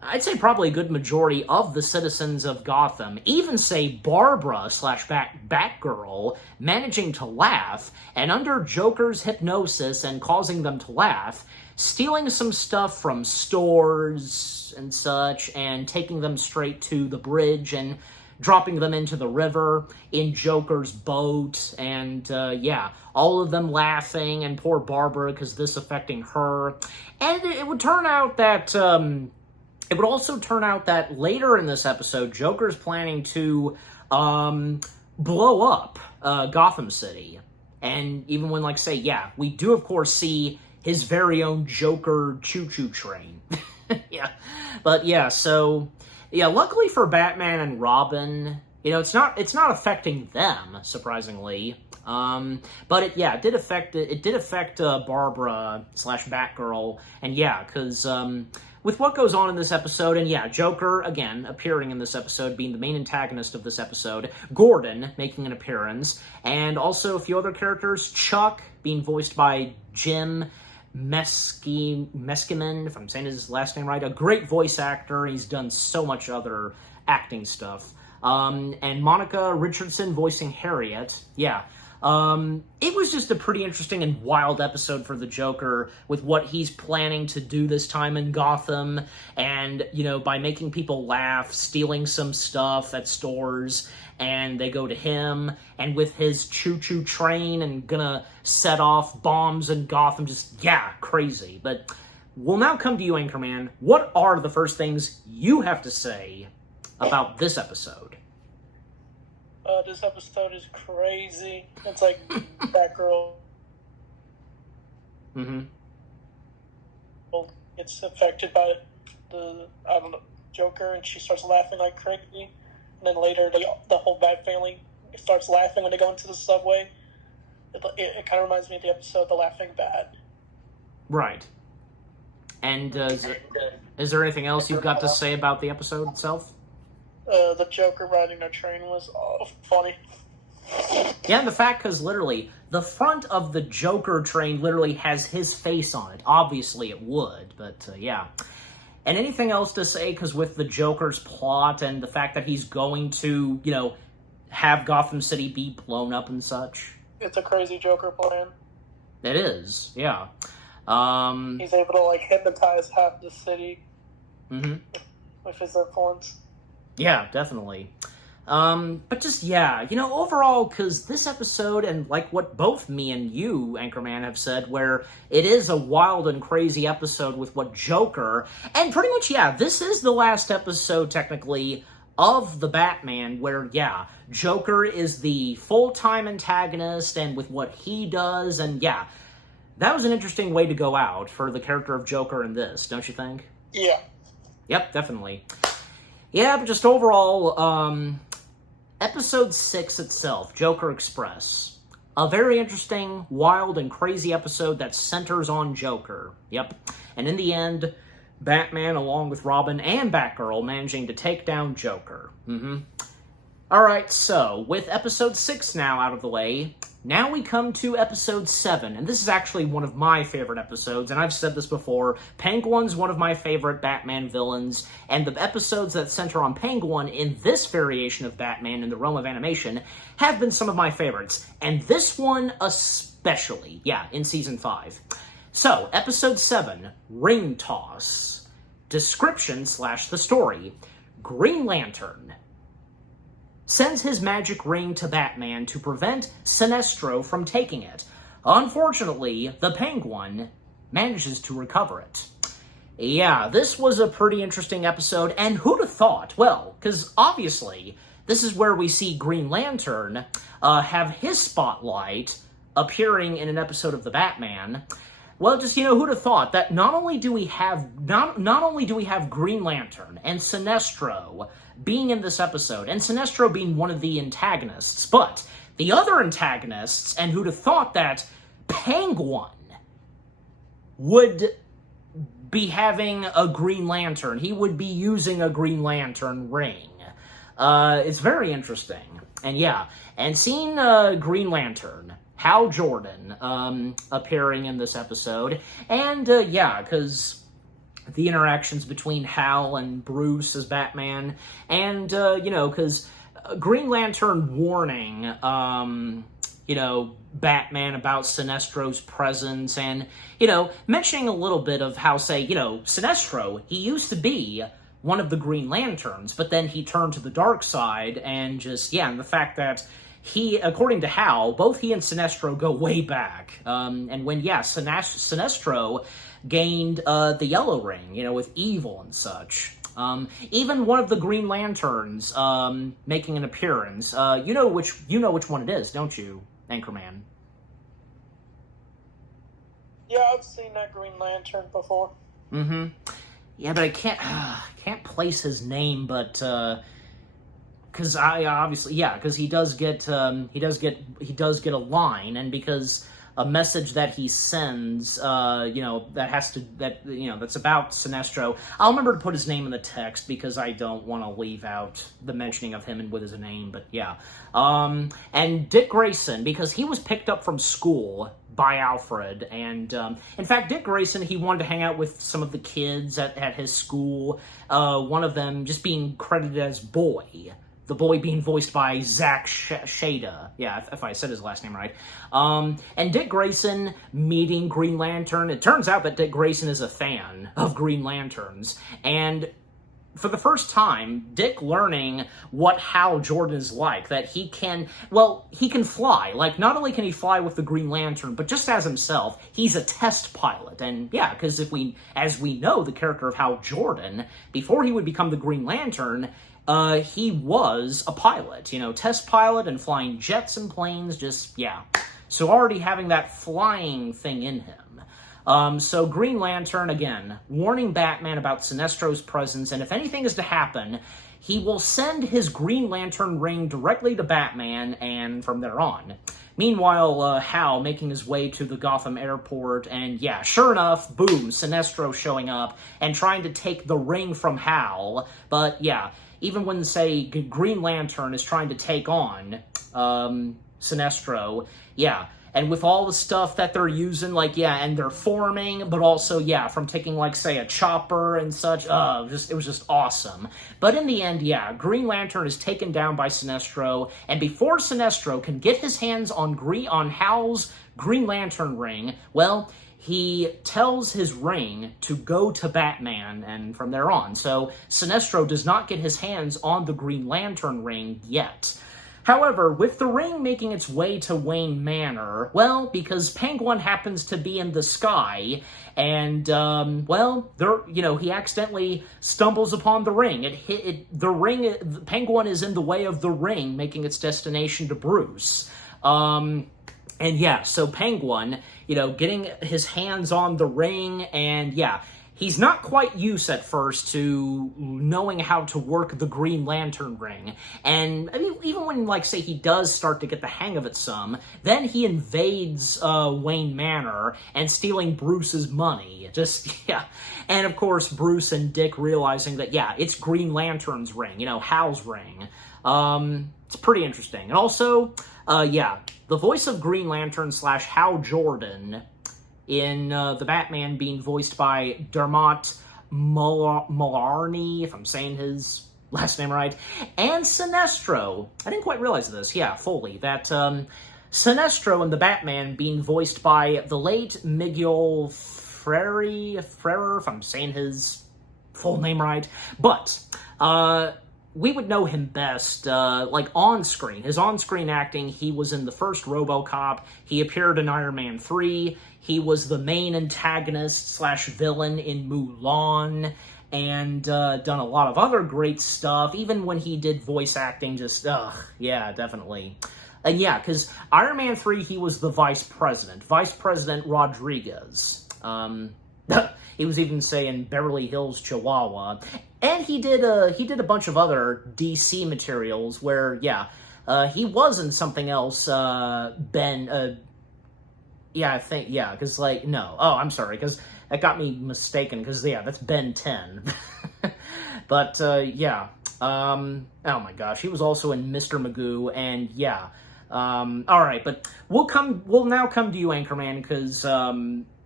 I'd say probably a good majority of the citizens of Gotham, even say Barbara / Batgirl, managing to laugh, and under Joker's hypnosis and causing them to laugh, stealing some stuff from stores and such, and taking them straight to the bridge and dropping them into the river in Joker's boat, and yeah, all of them laughing, and poor Barbara because this affecting her. And it would turn out that it would also turn out that later in this episode, Joker's planning to blow up Gotham City. And even when, like, say, yeah, we do, of course, see his very own Joker choo-choo train. Yeah. But, yeah, so, yeah, luckily for Batman and Robin, you know, it's not affecting them, surprisingly. But it did affect Barbara / Batgirl, and yeah, because with what goes on in this episode, and yeah, Joker again appearing in this episode, being the main antagonist of this episode, Gordon making an appearance, and also a few other characters, Chuck being voiced by Jim Meskimen, if I'm saying his last name right, a great voice actor. He's done so much other acting stuff. And Monica Richardson voicing Harriet. Yeah. It was just a pretty interesting and wild episode for the Joker with what he's planning to do this time in Gotham, and, you know, by making people laugh, stealing some stuff at stores, and they go to him, and with his choo-choo train, and gonna set off bombs in Gotham, just, yeah, crazy. But we'll now come to you, Anchorman. What are the first things you have to say about this episode? This episode is crazy. It's like Batgirl. Mm-hmm. It's affected by Joker, and she starts laughing like crazy. And then later, the whole Bat family starts laughing when they go into the subway. It kind of reminds me of the episode The Laughing Bat. Right. And is there anything else you've got to say about the episode itself? The Joker riding a train was funny. Yeah, and the fact, because literally, the front of the Joker train literally has his face on it. Obviously it would, but yeah. And anything else to say, because with the Joker's plot and the fact that he's going to, you know, have Gotham City be blown up and such? It's a crazy Joker plan. It is, yeah. He's able to, like, hypnotize half the city with his influence. Yeah, definitely. But just, yeah, you know, overall, because this episode, and like what both me and you, Anchorman, have said, where it is a wild and crazy episode with what Joker, and pretty much, yeah, this is the last episode, technically, of the Batman, where, yeah, Joker is the full-time antagonist, and with what he does, and yeah, that was an interesting way to go out for the character of Joker in this, don't you think? Yeah. Yep, definitely. Yeah, but just overall, Episode 6 itself, Joker Express. A very interesting, wild, and crazy episode that centers on Joker. Yep. And in the end, Batman, along with Robin and Batgirl, managing to take down Joker. Alright, so, with Episode 6 now out of the way, now we come to Episode 7, and this is actually one of my favorite episodes, and I've said this before, Penguin's one of my favorite Batman villains, and the episodes that center on Penguin in this variation of Batman in the realm of animation have been some of my favorites, and this one especially, yeah, in Season 5. So, Episode 7, Ring Toss. Description / the story. Green Lantern sends his magic ring to Batman to prevent Sinestro from taking it. Unfortunately, the Penguin manages to recover it. Yeah, this was a pretty interesting episode, and who'd have thought? Well, because obviously, this is where we see Green Lantern have his spotlight appearing in an episode of The Batman. Well, just, you know, who'd have thought that not only do we have Green Lantern and Sinestro being in this episode, and Sinestro being one of the antagonists, but the other antagonists, and who'd have thought that Penguin would be having a Green Lantern. He would be using a Green Lantern ring. It's very interesting. And yeah, and seeing Green Lantern, Hal Jordan, appearing in this episode, and yeah, because the interactions between Hal and Bruce as Batman, and, you know, because Green Lantern warning, you know, Batman about Sinestro's presence, and, you know, mentioning a little bit of how, say, you know, Sinestro, he used to be one of the Green Lanterns, but then he turned to the dark side, and just, yeah, and the fact that he, according to Hal, both he and Sinestro go way back, and when, yeah, Sinestro gained the Yellow Ring, you know, with evil and such. Even one of the Green Lanterns making an appearance. You know which one it is, don't you, Anchorman? Yeah, I've seen that Green Lantern before. Mm-hmm. Yeah, but I can't place his name, but because I obviously, yeah, because he does get a line, and because a message that he sends, that's about Sinestro. I'll remember to put his name in the text because I don't want to leave out the mentioning of him and with his name. But yeah, and Dick Grayson, because he was picked up from school by Alfred, and in fact, Dick Grayson, he wanted to hang out with some of the kids at his school. One of them just being credited as Boy. The boy being voiced by Zach Shada. Yeah, if I said his last name right. And Dick Grayson meeting Green Lantern. It turns out that Dick Grayson is a fan of Green Lanterns. And for the first time, Dick learning what Hal Jordan is like, that he can fly. Like, not only can he fly with the Green Lantern, but just as himself, he's a test pilot. And yeah, because as we know, the character of Hal Jordan, before he would become the Green Lantern, he was a pilot, test pilot and flying jets and planes, So already having that flying thing in him. So Green Lantern, again, warning Batman about Sinestro's presence, and if anything is to happen, he will send his Green Lantern ring directly to Batman, and from there on. Meanwhile, Hal making his way to the Gotham airport, and yeah, sure enough, boom, Sinestro showing up and trying to take the ring from Hal, but yeah, even when, say, Green Lantern is trying to take on Sinestro, yeah, and with all the stuff that they're using, and they're forming, but also, from taking, say, a chopper and such, it was just awesome. But in the end, Green Lantern is taken down by Sinestro, and before Sinestro can get his hands on Hal's Green Lantern ring, well, he tells his ring to go to Batman, and from there on. So Sinestro does not get his hands on the Green Lantern ring yet. However, with the ring making its way to Wayne Manor, well, because Penguin happens to be in the sky, and, he accidentally stumbles upon the ring. Penguin is in the way of the ring, making its destination to Bruce. And yeah, so Penguin, getting his hands on the ring, and yeah, he's not quite used at first to knowing how to work the Green Lantern ring. And I mean, even when, say, he does start to get the hang of it some, then he invades Wayne Manor and stealing Bruce's money. And of course, Bruce and Dick realizing that, it's Green Lantern's ring, Hal's ring. It's pretty interesting. And also, the voice of Green Lantern / Hal Jordan in the Batman being voiced by Dermot Mulroney, if I'm saying his last name right, and Sinestro. I didn't quite realize this, fully, that Sinestro in the Batman being voiced by the late Miguel Ferrer, if I'm saying his full name right, but we would know him best, on screen. His on-screen acting, he was in the first RoboCop, he appeared in Iron Man 3, he was the main antagonist / villain in Mulan, and done a lot of other great stuff, even when he did voice acting, definitely. And because Iron Man 3, he was the Vice President Rodriguez. He was even saying Beverly Hills Chihuahua. And he did a bunch of other DC materials where, he was in something else, because, no. Oh, I'm sorry, because that got me mistaken, because, that's Ben 10. But, oh my gosh, he was also in Mr. Magoo, and, alright, but we'll now come to you, Anchorman, because,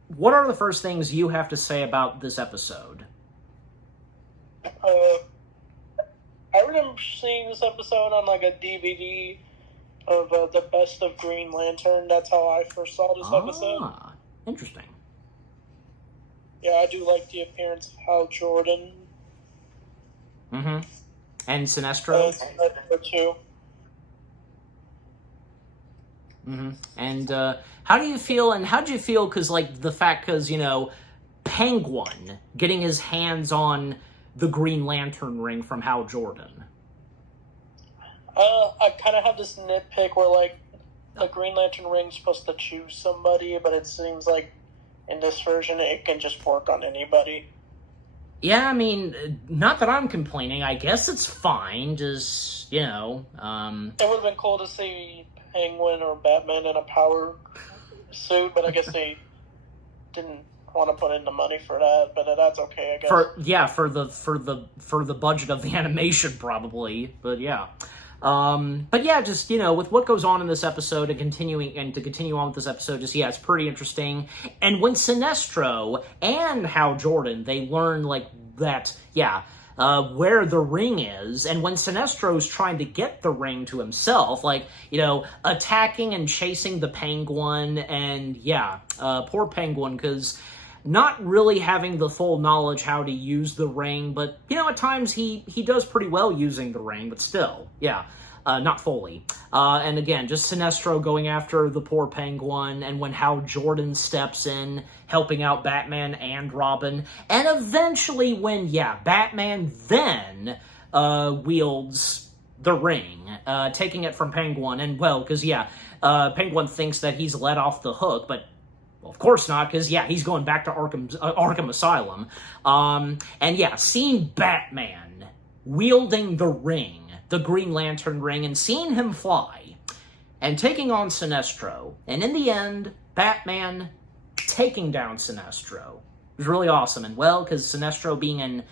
what are the first things you have to say about this episode? I remember seeing this episode on a DVD of the Best of Green Lantern. That's how I first saw this episode. Interesting. Yeah, I do like the appearance of Hal Jordan. Mm-hmm. And Sinestro? Too. Mm-hmm. And how do you feel, because, the fact, Penguin getting his hands on the Green Lantern ring from Hal Jordan? I kind of have this nitpick where, the Green Lantern ring's supposed to choose somebody, but it seems like in this version, it can just work on anybody. Yeah, I mean, not that I'm complaining. I guess it's fine. Just, It would have been cool to see Penguin or Batman in a power suit, but I guess they didn't want to put in the money for that. But that's okay, I guess. For the budget of the animation, probably. But yeah. But yeah, just, with what goes on in this episode and to continue on with this episode, just, yeah, it's pretty interesting. And when Sinestro and Hal Jordan, they learn, that, where the ring is, and when Sinestro's trying to get the ring to himself, attacking and chasing the Penguin, and, poor Penguin, because not really having the full knowledge how to use the ring, but, at times he does pretty well using the ring, but still, not fully. And again, just Sinestro going after the poor Penguin, and when Hal Jordan steps in, helping out Batman and Robin, and eventually when, Batman then wields the ring, taking it from Penguin, and, because, Penguin thinks that he's let off the hook, but well, of course not, because, he's going back to Arkham Asylum. And, seeing Batman wielding the ring, the Green Lantern ring, and seeing him fly, and taking on Sinestro, and in the end, Batman taking down Sinestro. It was really awesome, and because Sinestro being in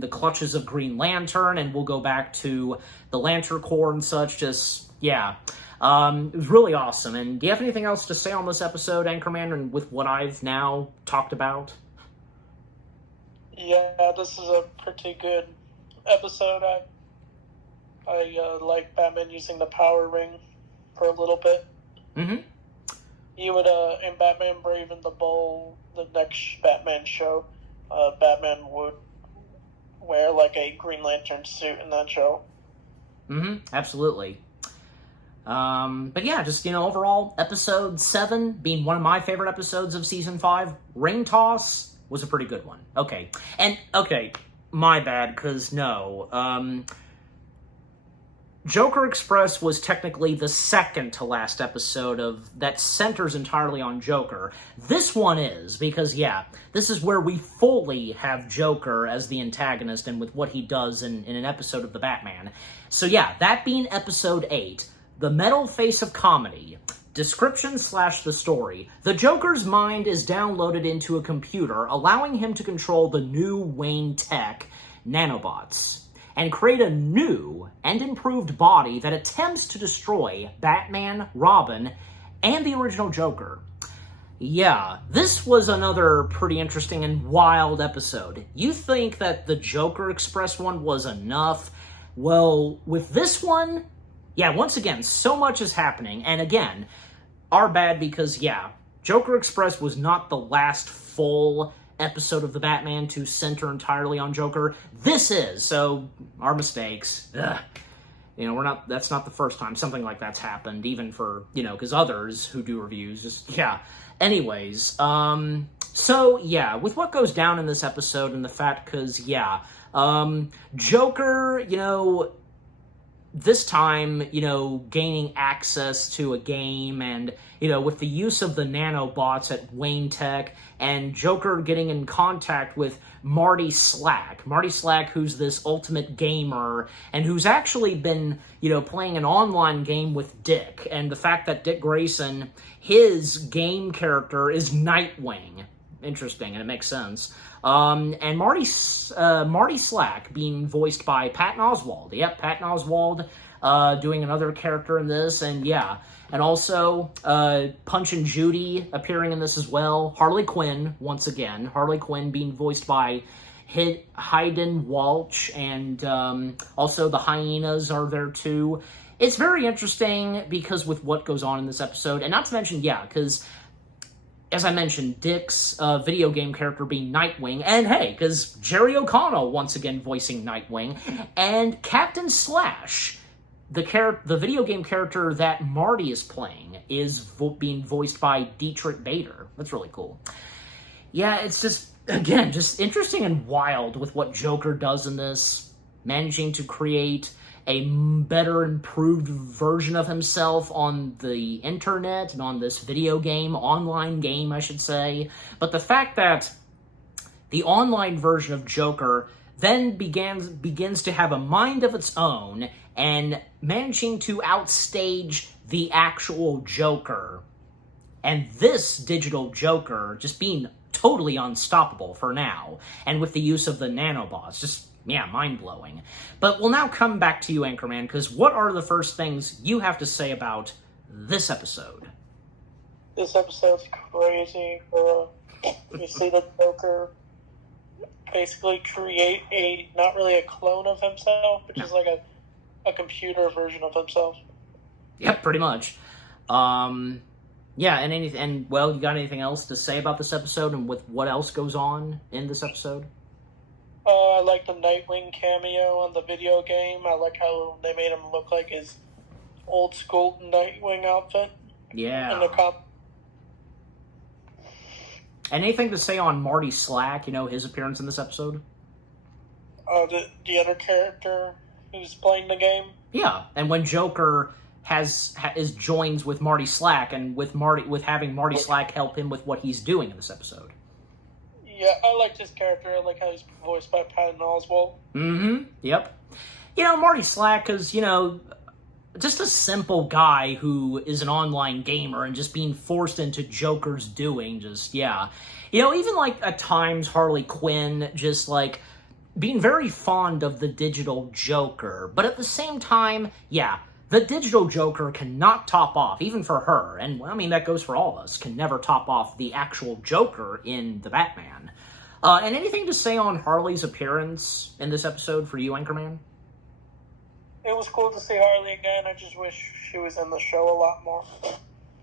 the clutches of Green Lantern, and we'll go back to the Lantern Corps and such, just, it was really awesome. And do you have anything else to say on this episode, Anchorman, and with what I've now talked about? Yeah, this is a pretty good episode. I like Batman using the power ring for a little bit. Mm-hmm. He would, in Batman Brave and the Bold, the next Batman show, Batman would wear, a Green Lantern suit in that show. Mm-hmm, absolutely. But yeah, just, overall, episode 7 being one of my favorite episodes of season 5, Ring Toss was a pretty good one. Okay, my bad, because no, Joker Express was technically the second to last episode that centers entirely on Joker. This one is, because, this is where we fully have Joker as the antagonist and with what he does in an episode of The Batman. So that being episode 8, The Metal Face of Comedy. Description / the story. The Joker's mind is downloaded into a computer, allowing him to control the new Wayne Tech nanobots, and create a new and improved body that attempts to destroy Batman, Robin, and the original Joker. Yeah, this was another pretty interesting and wild episode. You think that the Joker Express one was enough? Well, with this one, once again, so much is happening, and again, our bad because, Joker Express was not the last full episode of The Batman to center entirely on Joker. This is, so our mistakes. Ugh. That's not the first time something like that's happened, even for, because others who do reviews, just, Anyways, with what goes down in this episode and the fact, because, Joker, this time, gaining access to a game and, with the use of the nanobots at Wayne Tech, and Joker getting in contact with Marty Slack. Marty Slack, who's this ultimate gamer, and who's actually been, playing an online game with Dick, and the fact that Dick Grayson, his game character is Nightwing. Interesting, and it makes sense. And Marty Slack being voiced by Patton Oswalt. Yep, Patton Oswalt doing another character in this, and and also Punch and Judy appearing in this as well. Harley Quinn, once again. Harley Quinn being voiced by Hayden Walsh, and also the Hyenas are there too. It's very interesting because with what goes on in this episode, and not to mention, because as I mentioned, Dick's video game character being Nightwing, and hey, because Jerry O'Connell once again voicing Nightwing, and Captain Slash, the video game character that Marty is playing, is being voiced by Dietrich Bader. That's really cool. Yeah, it's just, again, just interesting and wild with what Joker does in this. managing to create a better, improved version of himself on the internet and on this video game, online game, I should say. But the fact that the online version of Joker then begins to have a mind of its own and managing to outstage the actual Joker. And this digital Joker just being totally unstoppable for now. And with the use of the nanobots, just, yeah, mind-blowing. But we'll now come back to you, Anchorman, because what are the first things you have to say about this episode? This episode's crazy. You see the Joker basically create not really a clone of himself, but just like a computer version of himself. Yep, pretty much. Yeah, and well, you got anything else to say about this episode and with what else goes on in this episode? I like the Nightwing cameo on the video game. I like how they made him look like his old school Nightwing outfit. Yeah. In the Anything to say on Marty Slack, his appearance in this episode? The other character who's playing the game? Yeah, and when Joker joins with Marty Slack, and with having Marty Slack help him with what he's doing in this episode. Yeah, I liked his character. I like how he's voiced by Patton Oswalt. Mm-hmm. Yep. Marty Slack, because, just a simple guy who is an online gamer and just being forced into Joker's doing, just, yeah. Even, at times, Harley Quinn just, being very fond of the digital Joker. But at the same time, yeah, the digital Joker cannot top off, even for her, and, that goes for all of us, can never top off the actual Joker in The Batman. And anything to say on Harley's appearance in this episode for you, Anchorman? It was cool to see Harley again. I just wish she was in the show a lot more.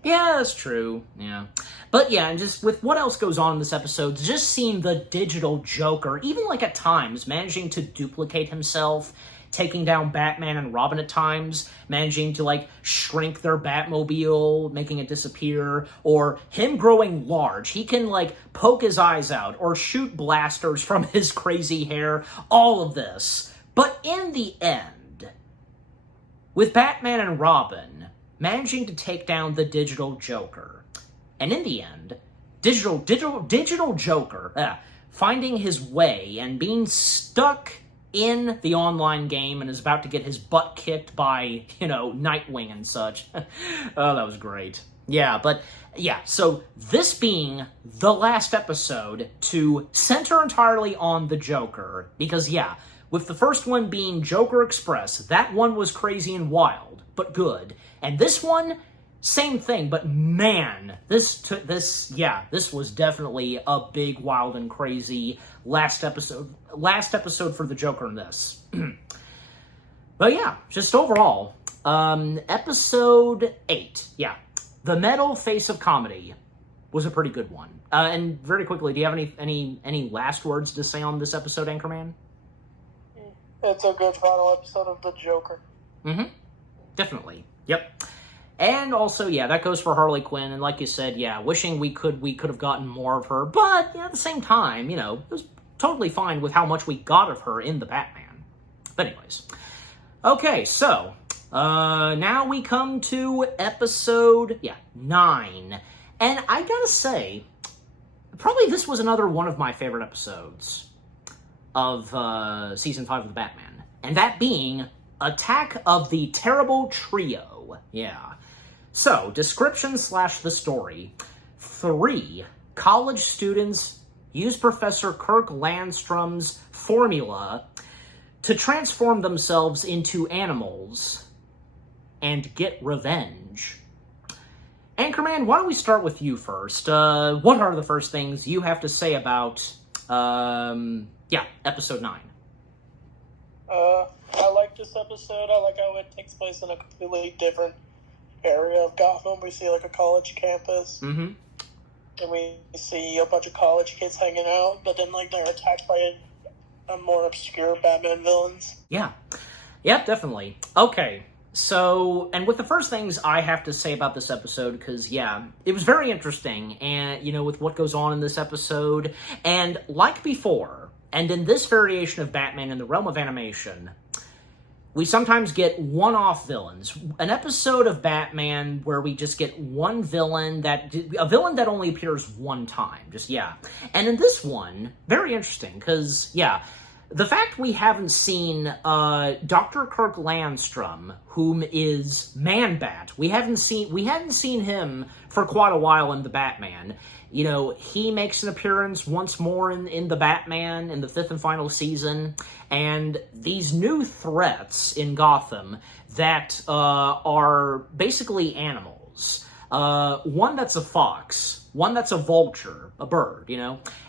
Yeah, that's true. Yeah. But yeah, and just with what else goes on in this episode, just seeing the digital Joker, even at times, managing to duplicate himself, taking down Batman and Robin at times, managing to, shrink their Batmobile, making it disappear, or him growing large. He can, poke his eyes out, or shoot blasters from his crazy hair, all of this. But in the end, with Batman and Robin managing to take down the digital Joker, and in the end, digital Joker finding his way and being stuck in the online game and is about to get his butt kicked by, Nightwing and such. Oh, that was great. Yeah, but, yeah, so this being the last episode to center entirely on the Joker, because, yeah, with the first one being Joker Express, that one was crazy and wild, but good. And this one, same thing, but man, this was definitely a big, wild, and crazy last episode for the Joker in this. But yeah, just overall, episode 8, yeah, The Metal Face of Comedy was a pretty good one. And very quickly, do you have any last words to say on this episode, Anchorman? It's a good final episode of the Joker. Mm-hmm. Definitely. Yep. And also, yeah, that goes for Harley Quinn, and like you said, yeah, wishing we could have gotten more of her, but at the same time, it was totally fine with how much we got of her in The Batman. But anyways. Okay, so, now we come to episode, 9. And I gotta say, probably this was another one of my favorite episodes of Season 5 of The Batman. And that being Attack of the Terrible Trio. Yeah. So, description / the story. 3 college students use Professor Kirk Landstrom's formula to transform themselves into animals and get revenge. Anchorman, why don't we start with you first? What are the first things you have to say about, episode 9? I like this episode. I like how it takes place in a completely different area of Gotham. We see, a college campus. Mm-hmm. And we see a bunch of college kids hanging out, but then, they're attacked by a more obscure Batman villains. Yeah. Yep, definitely. Okay. So, and with the first things I have to say about this episode, because, yeah, it was very interesting, and, with what goes on in this episode, and like before, And in this variation of Batman in the realm of animation, we sometimes get one-off villains. An episode of Batman where we just get one villain a villain that only appears one time. And in this one, very interesting, because, the fact we haven't seen Dr. Kirk Landstrom, whom is Man-Bat, we hadn't seen him for quite a while in the Batman. He makes an appearance once more in the Batman in the 5th and final season, and these new threats in Gotham that are basically animals. One that's a fox, one that's a vulture, a bird,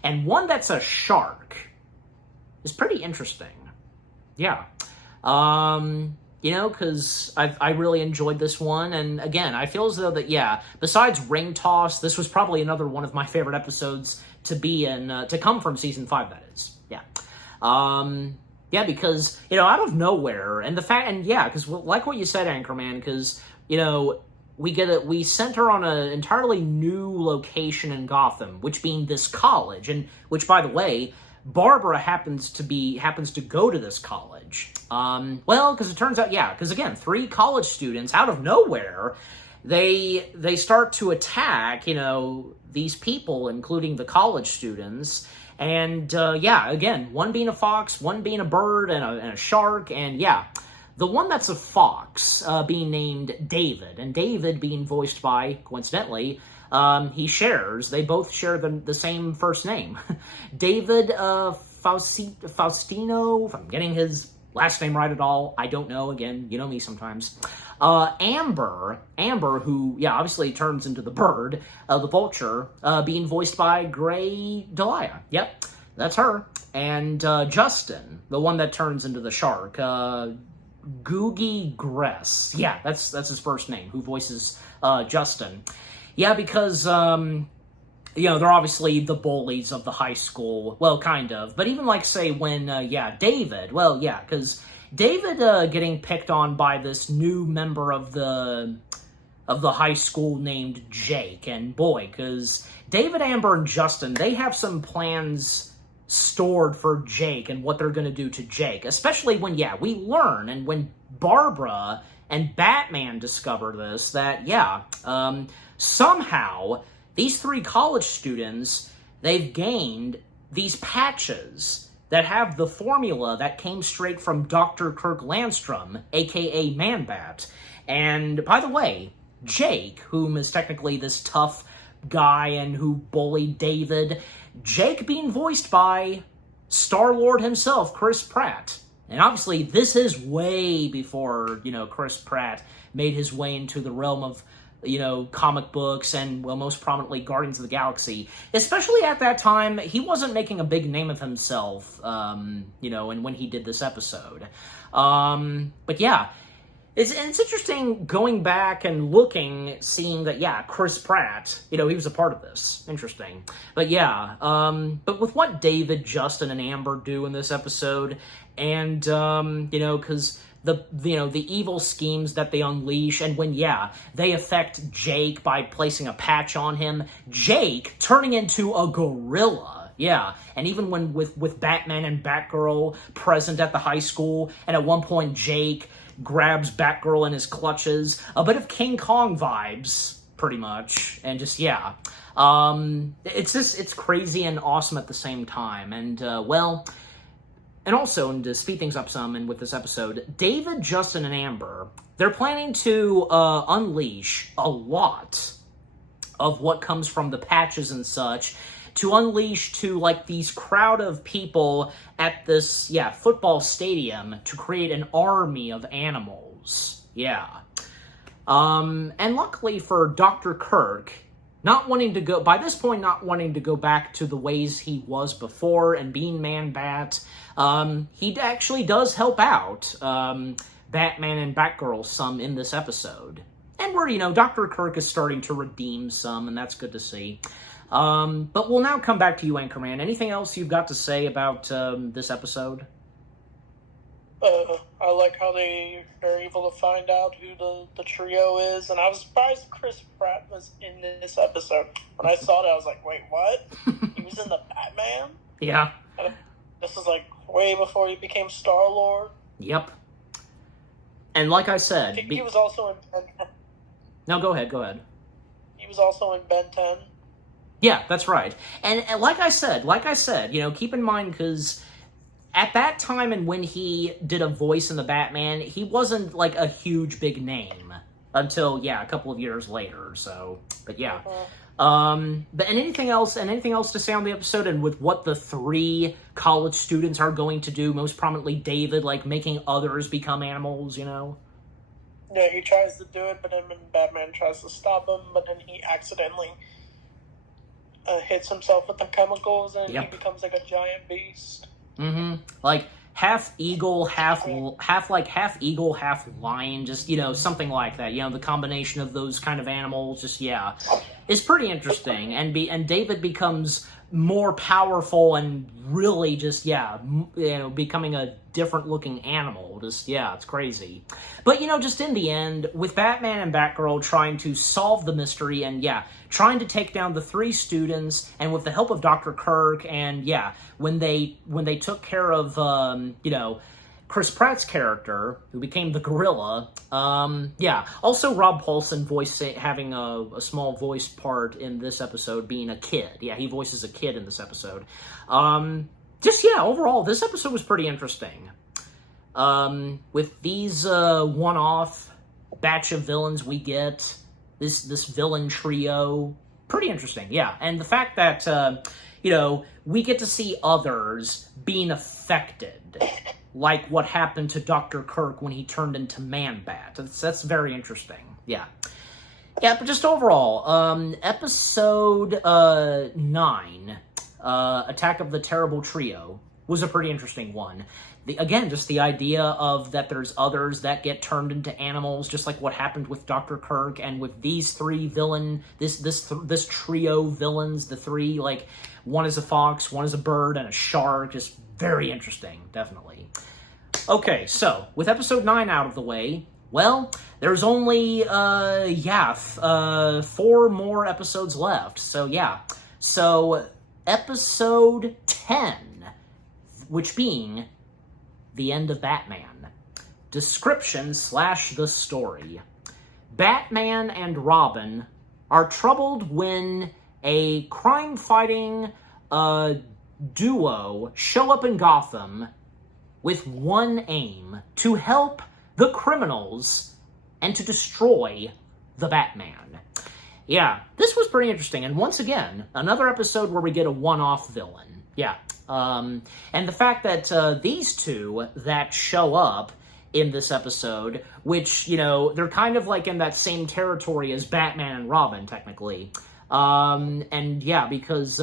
and one that's a shark is pretty interesting. Because I really enjoyed this one, and again, I feel as though that, besides Ring Toss, this was probably another one of my favorite episodes to be in, to come from Season 5, that is. Because, out of nowhere, and because like what you said, Anchorman, because, we center on an entirely new location in Gotham, which being this college, and which, by the way, Barbara happens to go to this college. Because it turns out, because again, 3 college students out of nowhere, they start to attack, these people, including the college students. And, again, one being a fox, one being a bird, and a shark, and the one that's a fox, being named David, and David being voiced by, coincidentally, they both share the same first name. David Faustino, if I'm getting his last name right at all, I don't know, again, you know me sometimes. Amber, who, obviously turns into the bird, the vulture, being voiced by Gray Delia. Yep, that's her. And Justin, the one that turns into the shark, Googie Gress. That's his first name, who voices Justin. Because, they're obviously the bullies of the high school. Well, kind of. But even, say, when, David, because David getting picked on by this new member of the high school named Jake. And boy, because David, Amber, and Justin, they have some plans stored for Jake and what they're going to do to Jake. Especially when, we learn, and when Barbara and Batman discover this, that, somehow, these 3 college students, they've gained these patches that have the formula that came straight from Dr. Kirk Landstrom, a.k.a. Man-Bat. And, by the way, Jake, whom is technically this tough guy and who bullied David, Jake being voiced by Star-Lord himself, Chris Pratt. And obviously, this is way before, Chris Pratt made his way into the realm of, comic books and, most prominently, Guardians of the Galaxy. Especially at that time, he wasn't making a big name of himself, and when he did this episode. It's interesting going back and seeing that, Chris Pratt, he was a part of this. Interesting. But but with what David, Justin, and Amber do in this episode, and, because the evil schemes that they unleash, and when, they affect Jake by placing a patch on him, Jake turning into a gorilla. And even when with Batman and Batgirl present at the high school, and at one point Jake grabs Batgirl in his clutches, a bit of King Kong vibes, pretty much, and just, it's crazy and awesome at the same time, and, and also, and to speed things up some, and with this episode, David, Justin, and Amber, they're planning to unleash a lot of what comes from the patches and such, to unleash to, these crowd of people at this, football stadium to create an army of animals. And luckily for Dr. Kirk, not wanting to go back to the ways he was before and being Man-Bat, he actually does help out Batman and Batgirl some in this episode. And where, Dr. Kirk is starting to redeem some, and that's good to see. But we'll now come back to you, Anchorman. Anything else you've got to say about this episode? I like how they are able to find out who the trio is, and I was surprised Chris Pratt was in this episode. When I saw it, I was like, wait, what? He was in the Batman? Yeah. This is like way before he became Star-Lord. Yep. And like I said... He was also in Ben 10. No, go ahead. He was also in Ben 10. Yeah, that's right. And like I said, keep in mind, because at that time and when he did a voice in the Batman, he wasn't, like, a huge, big name until, a couple of years later, so... But yeah. But anything else to say on the episode, and with what the 3 college students are going to do, most prominently David, like, making others become animals, Yeah, he tries to do it, but then Batman tries to stop him, but then he accidentally hits himself with the chemicals, and he becomes like a giant beast. Mm-hmm. Like, half eagle, half eagle, half lion, just, something like that. The combination of those kind of animals, just, is pretty interesting. And David becomes more powerful and really just, becoming a different looking animal. Just, it's crazy. But, just in the end, with Batman and Batgirl trying to solve the mystery and, trying to take down the 3 students, and with the help of Dr. Kirk, and, when they took care of, Chris Pratt's character, who became the gorilla, also Rob Paulsen having a small voice part in this episode, being a kid. Yeah, he voices a kid in this episode. Overall, this episode was pretty interesting. With these one-off batch of villains we get, this villain trio, pretty interesting, and the fact that, we get to see others being affected, like what happened to Dr. Kirk when he turned into Man-Bat. That's very interesting, but just overall, episode 9, Attack of the Terrible Trio, was a pretty interesting one. Again, just the idea of that there's others that get turned into animals, just like what happened with Dr. Kirk, and with these 3 this trio villains, the 3, like, one is a fox, one is a bird, and a shark. Just very interesting, definitely. Okay, so, with episode 9 out of the way, well, there's only, 4 more episodes left, so So, episode 10, which being the end of Batman. Description / the story. Batman and Robin are troubled when a crime-fighting duo show up in Gotham with one aim: to help the criminals and to destroy the Batman. This was pretty interesting, and once again, another episode where we get a one-off villain. And the fact that these 2 that show up in this episode, which, they're kind of like in that same territory as Batman and Robin, technically. Because,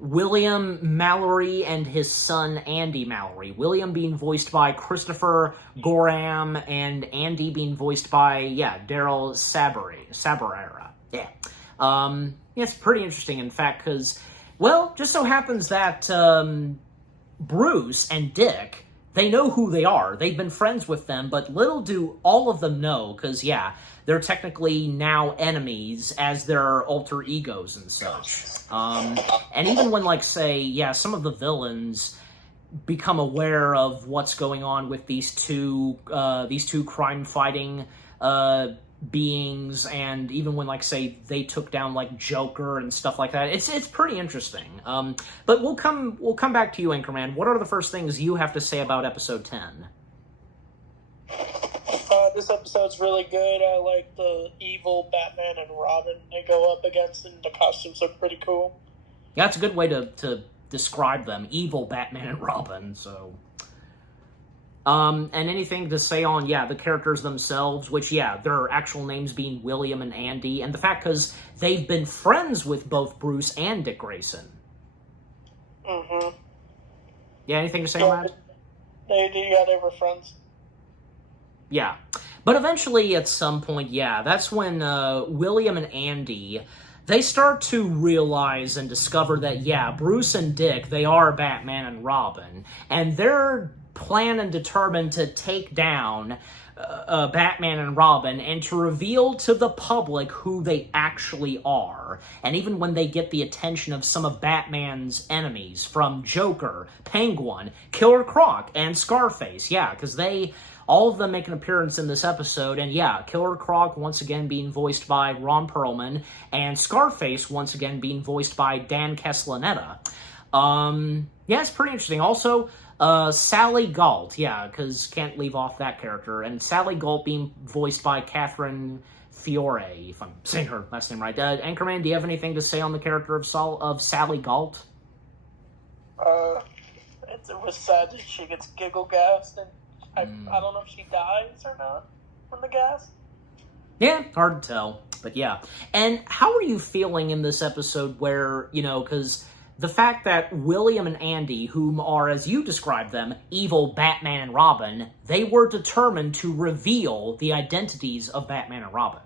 William Mallory and his son Andy Mallory. William being voiced by Christopher Gorham, and Andy being voiced by, Daryl Sabara. It's pretty interesting, in fact, because... Well, just so happens that Bruce and Dick, they know who they are. They've been friends with them, but little do all of them know, because, they're technically now enemies as their alter egos and such. And even when, like, say, some of the villains become aware of what's going on with these two crime-fighting beings, and even when, like, say, they took down, like, Joker and stuff like that, it's pretty interesting. But we'll come back to you, Anchorman. What are the first things you have to say about episode 10? This episode's really good. I like the evil Batman and Robin they go up against, and the costumes look pretty cool. Yeah, that's a good way to describe them. Evil Batman and Robin, so... And anything to say on, the characters themselves, which, their actual names being William and Andy, and the fact because they've been friends with both Bruce and Dick Grayson. Mm-hmm. Yeah, anything to say on that? They were friends. Yeah. But eventually, at some point, that's when William and Andy, they start to realize and discover that, Bruce and Dick, they are Batman and Robin, and they're plan and determined to take down Batman and Robin, and to reveal to the public who they actually are. And even when they get the attention of some of Batman's enemies, from Joker, Penguin, Killer Croc, and Scarface. Yeah, because all of them make an appearance in this episode, and yeah, Killer Croc once again being voiced by Ron Perlman, and Scarface once again being voiced by Dan Castellaneta. Yeah, it's pretty interesting. Also, Sally Galt, yeah, because can't leave off that character, and Sally Galt being voiced by Catherine Fiore, if I'm saying her last name right. Anchorman, do you have anything to say on the character of Sally Galt? It was sad that she gets giggle gassed, and I don't know if she dies or not from the gas. Yeah, hard to tell, but yeah. And how are you feeling in this episode where, because the fact that William and Andy, whom are, as you described them, evil Batman and Robin, they were determined to reveal the identities of Batman and Robin?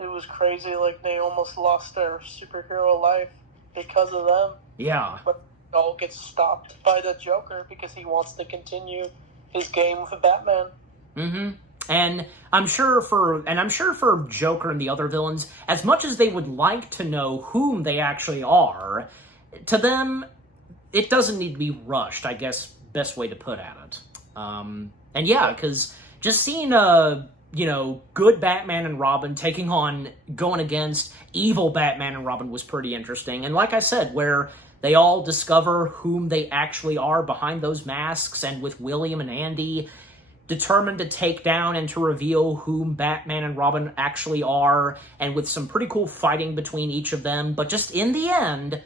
It was crazy, like they almost lost their superhero life because of them. Yeah. But it all gets stopped by the Joker because he wants to continue his game with Batman. Mm-hmm. And I'm sure for Joker and the other villains, as much as they would like to know whom they actually are, to them, it doesn't need to be rushed, I guess, best way to put at it. And yeah, because just seeing, good Batman and Robin going against evil Batman and Robin was pretty interesting. And like I said, where they all discover whom they actually are behind those masks, and with William and Andy determined to take down and to reveal whom Batman and Robin actually are, and with some pretty cool fighting between each of them, but just in the end,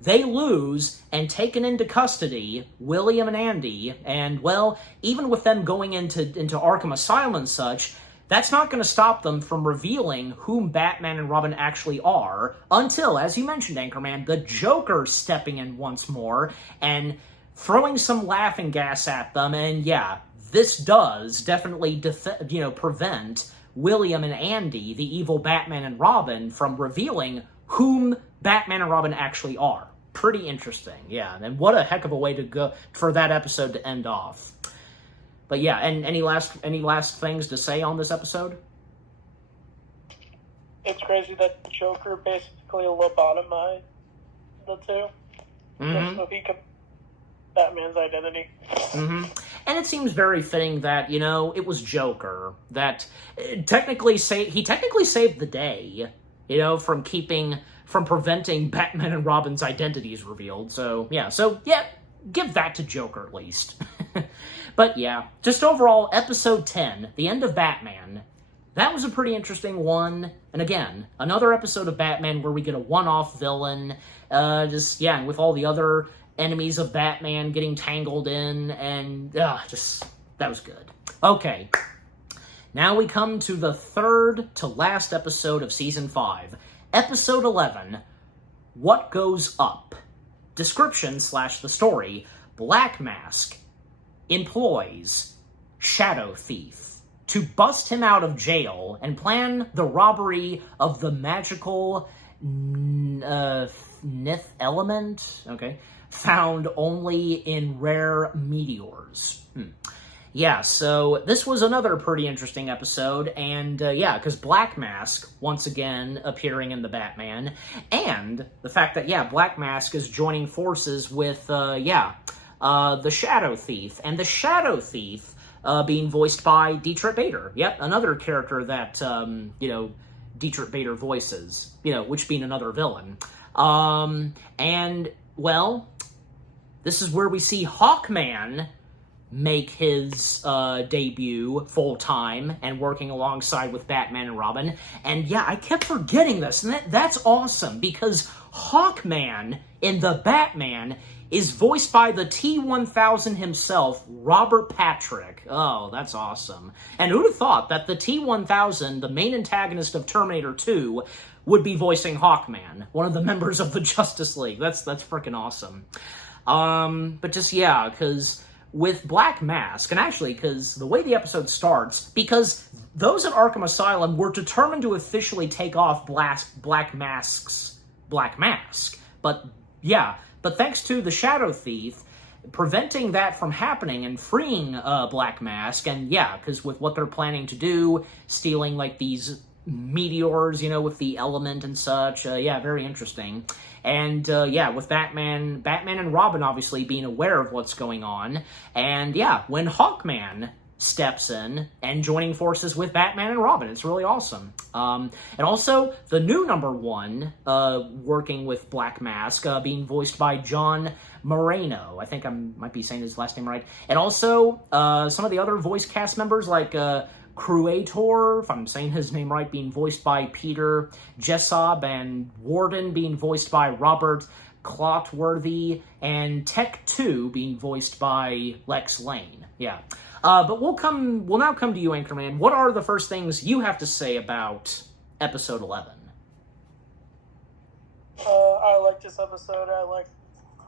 they lose, and taken into custody, William and Andy, and, well, even with them going into Arkham Asylum and such, that's not going to stop them from revealing whom Batman and Robin actually are, until, as you mentioned, Anchorman, the Joker stepping in once more, and throwing some laughing gas at them, and yeah, this does definitely prevent William and Andy, the evil Batman and Robin, from revealing whom Batman and Robin actually are. Pretty interesting, yeah. And what a heck of a way to go for that episode to end off. But yeah, and any last things to say on this episode? It's crazy that the Joker basically lobotomized the two, just so he could Batman's identity. Mm-hmm. And it seems very fitting that, it was Joker that he technically saved the day, from preventing Batman and Robin's identities revealed. So yeah, give that to Joker at least. But yeah, just overall, episode 10, the end of Batman, that was a pretty interesting one. And again, another episode of Batman where we get a one-off villain, and with all the other enemies of Batman getting tangled in, and that was good. Okay, now we come to the third to last episode of Season 5. Episode 11, What Goes Up? Description / the story, Black Mask employs Shadow Thief to bust him out of jail and plan the robbery of the magical Nth element, found only in rare meteors. Yeah, so this was another pretty interesting episode, and because Black Mask, once again, appearing in the Batman, and the fact that, Black Mask is joining forces with, the Shadow Thief, and the Shadow Thief being voiced by Dietrich Bader. Yep, another character that, Dietrich Bader voices, which being another villain. And, well, this is where we see Hawkman make his debut full-time and working alongside with Batman and Robin. And I kept forgetting this, and that's awesome, because Hawkman in the Batman is voiced by the T-1000 himself, Robert Patrick. Oh, that's awesome. And who'd have thought that the T-1000, the main antagonist of Terminator 2, would be voicing Hawkman, one of the members of the Justice League. That's freaking awesome. But just, because with Black Mask, and actually, because the way the episode starts, because those at Arkham Asylum were determined to officially take off Black Mask's Black Mask. But thanks to the Shadow Thief preventing that from happening and freeing Black Mask. And yeah, because with what they're planning to do, stealing like these meteors, with the element and such, yeah, very interesting. And yeah, with Batman and Robin obviously being aware of what's going on, and yeah, when Hawkman steps in and joining forces with Batman and Robin. It's really awesome. And also, the new number one working with Black Mask being voiced by John Moreno. I think I might be saying his last name right. And also, some of the other voice cast members like Cruator, if I'm saying his name right, being voiced by Peter Jessop, and Warden being voiced by Robert Clotworthy, and Tech 2 being voiced by Lex Lane. Yeah. But we'll now come to you, Anchorman. What are the first things you have to say about episode 11? I like this episode. I like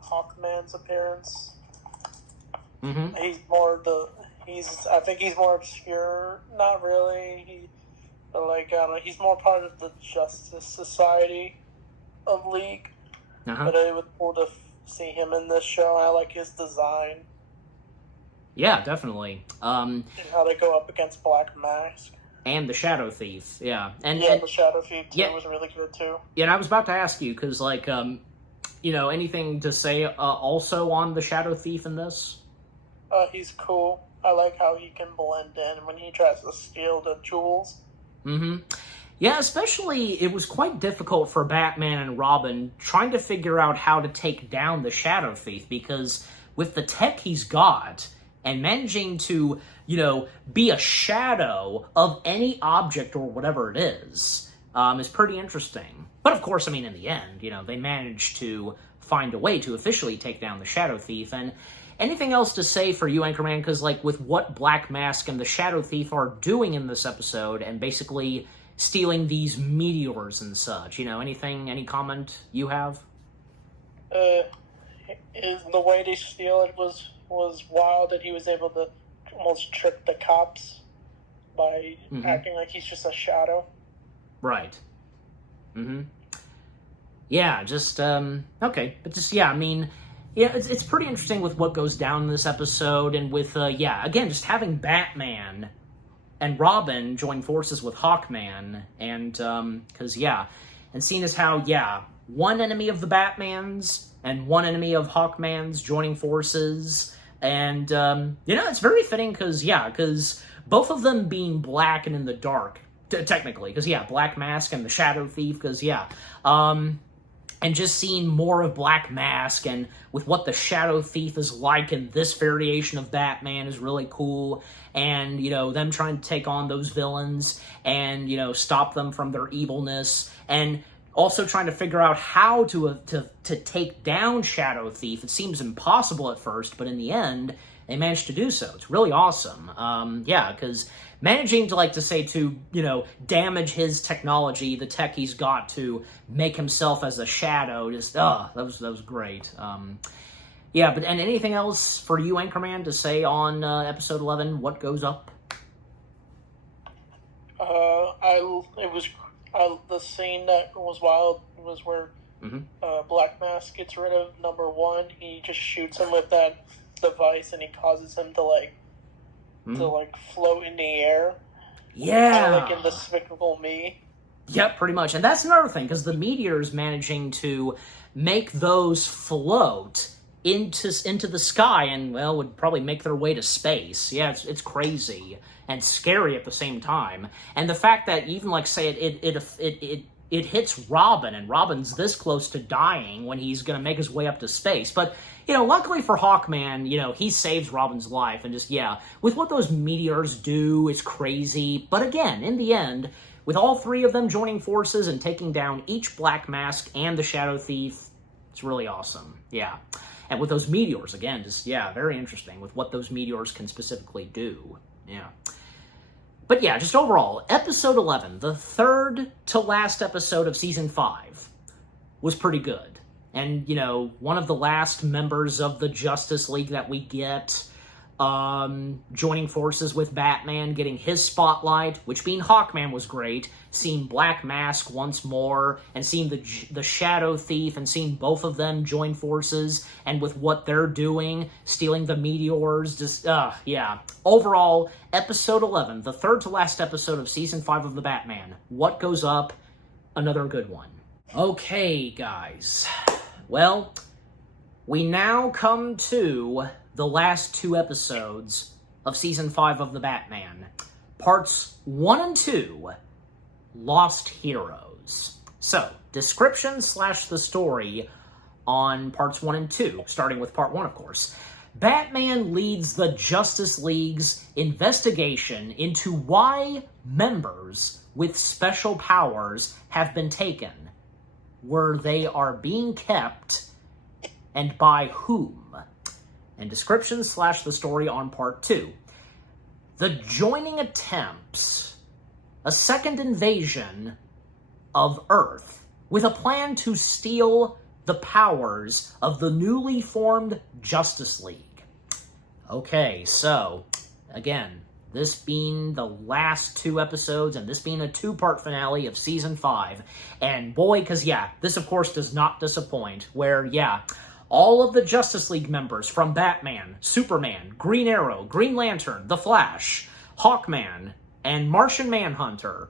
Hawkman's appearance. Mm-hmm. I think he's more obscure. Not really. He's more part of the Justice Society of League. Uh-huh. But it was cool to see him in this show. I like his design. Yeah, definitely. And how they go up against Black Mask. And the Shadow Thief, yeah. And the Shadow Thief, too, was really good, too. Yeah, and I was about to ask you, because, anything to say also on the Shadow Thief in this? He's cool. I like how he can blend in when he tries to steal the jewels. Mm-hmm. Yeah, especially, it was quite difficult for Batman and Robin trying to figure out how to take down the Shadow Thief, because with the tech he's got, and managing to, be a shadow of any object or whatever it is pretty interesting. But of course, in the end, they managed to find a way to officially take down the Shadow Thief. And anything else to say for you, Anchorman? Because, with what Black Mask and the Shadow Thief are doing in this episode, and basically stealing these meteors and such, any comment you have? Is the way they steal it was wild, that he was able to almost trick the cops by acting like he's just a shadow. Right. Mm-hmm. Yeah, just, okay. But just, yeah, it's pretty interesting with what goes down in this episode, and with, again, just having Batman and Robin join forces with Hawkman, and, and seeing as how, one enemy of the Batmans and one enemy of Hawkman's joining forces. And, it's very fitting because both of them being black and in the dark, technically, because, Black Mask and the Shadow Thief, because, and just seeing more of Black Mask and with what the Shadow Thief is like in this variation of Batman is really cool. And, them trying to take on those villains and, stop them from their evilness, and also trying to figure out how to take down Shadow Thief. It seems impossible at first, but in the end, they managed to do so. It's really awesome. Because managing to damage his technology, the tech he's got to make himself as a shadow, that was great. But anything else for you, Anchorman, to say on episode 11? What goes up? The scene that was wild was where Black Mask gets rid of number one. He just shoots him with that device, and he causes him to float in the air. Yeah, kind of like in Despicable Me. Yep, pretty much. And that's another thing, because the meteor's managing to make those float into the sky, and would probably make their way to space. Yeah, it's crazy and scary at the same time. And the fact that even it hits Robin, and Robin's this close to dying when he's going to make his way up to space. But luckily for Hawkman, he saves Robin's life, and just with what those meteors do, it's crazy. But again, in the end, with all three of them joining forces and taking down each Black Mask and the Shadow Thief, it's really awesome. Yeah. And with those meteors, again, just, very interesting with what those meteors can specifically do. Yeah. But just overall, episode 11, the third to last episode of season 5, was pretty good. And, one of the last members of the Justice League that we get, joining forces with Batman, getting his spotlight, which being Hawkman was great, seeing Black Mask once more, and seeing the Shadow Thief, and seeing both of them join forces, and with what they're doing, stealing the meteors, just, yeah. Overall, episode 11, the third to last episode of season 5 of The Batman. What goes up? Another good one. Okay, guys. Well, we now come to the last 2 episodes of Season 5 of The Batman. Parts 1 and 2, Lost Heroes. So, description / the story on Parts 1 and 2, starting with Part 1, of course. Batman leads the Justice League's investigation into why members with special powers have been taken, where they are being kept, and by whom. And description / the story on Part 2. The joining attempts a second invasion of Earth with a plan to steal the powers of the newly formed Justice League. Okay, so, again, this being the last 2 episodes, and this being a 2-part finale of Season 5, and boy, because, yeah, this, of course, does not disappoint, where, yeah, all of the Justice League members from Batman, Superman, Green Arrow, Green Lantern, The Flash, Hawkman, and Martian Manhunter,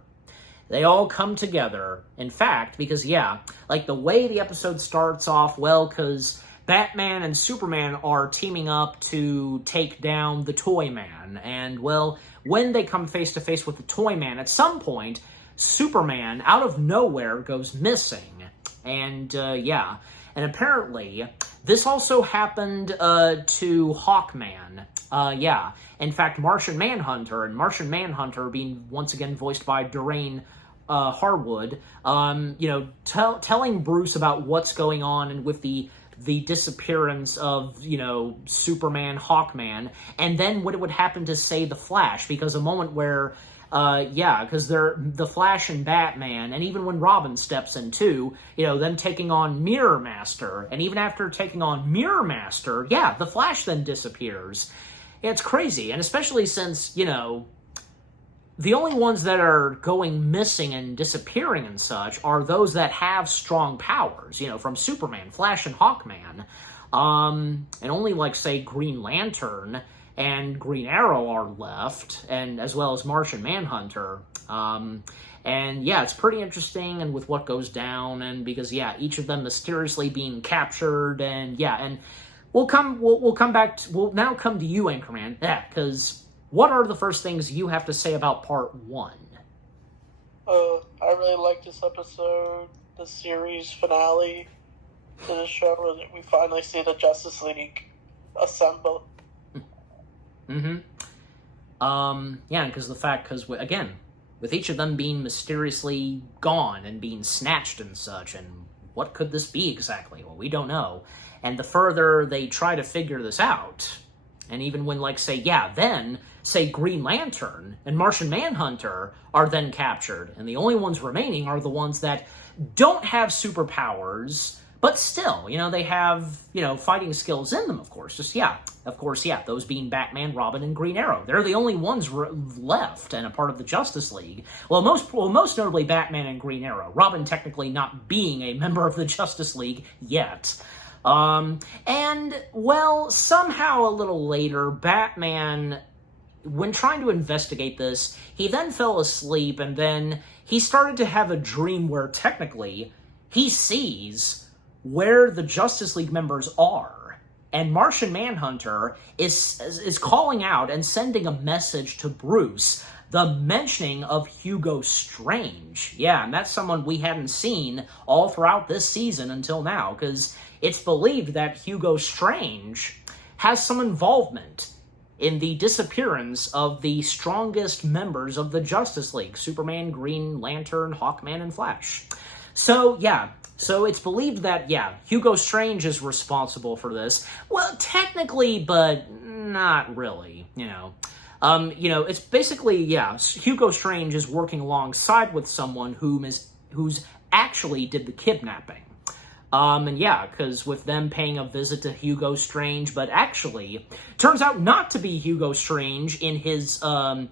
they all come together. In fact, because, yeah, like the way the episode starts off, well, because Batman and Superman are teaming up to take down the Toyman. And, well, when they come face to face with the Toyman, at some point, Superman, out of nowhere, goes missing. And, yeah. And apparently, this also happened to Hawkman. Yeah. In fact, Martian Manhunter, and Martian Manhunter being once again voiced by Doreen Harwood, you know, telling Bruce about what's going on and with the disappearance of, you know, Superman, Hawkman, and then what would happen to, say, the Flash, because a moment where yeah, because they're the Flash and Batman, and even when Robin steps in too, you know, them taking on Mirror Master, and even after taking on Mirror Master, yeah, the Flash then disappears. Yeah, it's crazy, and especially since, you know, the only ones that are going missing and disappearing and such are those that have strong powers, you know, from Superman, Flash, and Hawkman. And only, like, say, Green Lantern and Green Arrow are left, and as well as Martian Manhunter. And yeah, it's pretty interesting, and with what goes down, and because, yeah, each of them mysteriously being captured, and yeah, and we'll now come to you, Anchorman, yeah, because what are the first things you have to say about Part 1? I really like this episode, the series finale to the show, where we finally see the Justice League assemble. Yeah, because again, with each of them being mysteriously gone and being snatched and such, and what could this be exactly? Well, we don't know. And the further they try to figure this out, and even when, like, say, yeah, then, say, Green Lantern and Martian Manhunter are then captured, and the only ones remaining are the ones that don't have superpowers, but still, you know, they have, you know, fighting skills in them, of course. Just, yeah, of course, yeah, those being Batman, Robin, and Green Arrow. They're the only ones left and a part of the Justice League. Well, most notably Batman and Green Arrow. Robin technically not being a member of the Justice League yet. And, well, somehow a little later, Batman, when trying to investigate this, he then fell asleep, and then he started to have a dream where technically he sees where the Justice League members are. And Martian Manhunter is calling out and sending a message to Bruce, the mentioning of Hugo Strange. Yeah, and that's someone we hadn't seen all throughout this season until now, because it's believed that Hugo Strange has some involvement in the disappearance of the strongest members of the Justice League, Superman, Green Lantern, Hawkman, and Flash. So, yeah, so it's believed that, yeah, Hugo Strange is responsible for this. Well, technically, but not really, you know. You know, it's basically, yeah, Hugo Strange is working alongside with someone who's actually did the kidnapping. And yeah, because with them paying a visit to Hugo Strange, but actually turns out not to be Hugo Strange in his jail